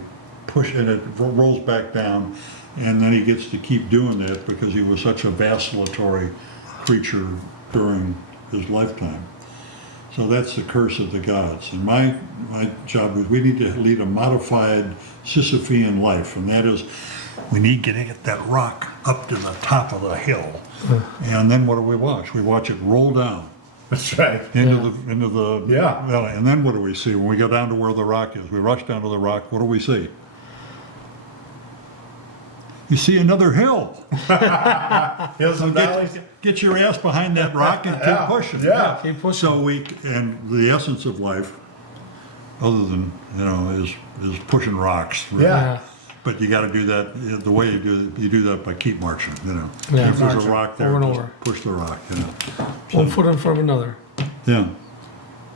rolls back down, and then he gets to keep doing that because he was such a vacillatory creature during his lifetime. So that's the curse of the gods. And my job is we need to lead a modified Sisyphean life, and that is we need to get that rock up to the top of the hill. And then what do we watch? We watch it roll down That's right. into the valley. And then what do we see when we go down to where the rock is? We rush down to the rock. What do we see? You see another hill. Hills and valleys. Get your ass behind that rock and keep pushing. Yeah. Keep pushing. So and the essence of life, other than is pushing rocks. Really. Yeah. But you got to do that the way you do that by keep marching. Yeah. If there's a rock there, Over and just over. push the rock. One foot in front of another. Yeah.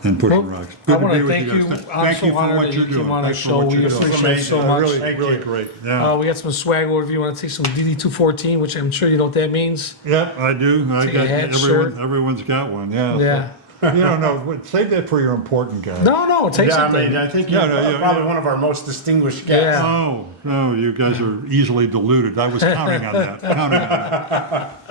And pushing Well, rocks. I Good to want be to with thank you. guys. I'm Thank so you for honored what that you're you doing. came on our Thanks for show. what We you're doing. appreciate it so much. Really great. Yeah. We got some swag over if you want to take some DD214, which I'm sure you know what that means. Yeah, I do. I Take a got hat, shirt. everyone's got one. Yeah. Yeah. No, save that for your important guy. No, take Yeah, I something. mean, I think you're probably one of our most distinguished guests. Yeah. Oh, no, you guys are easily deluded. I was counting on that.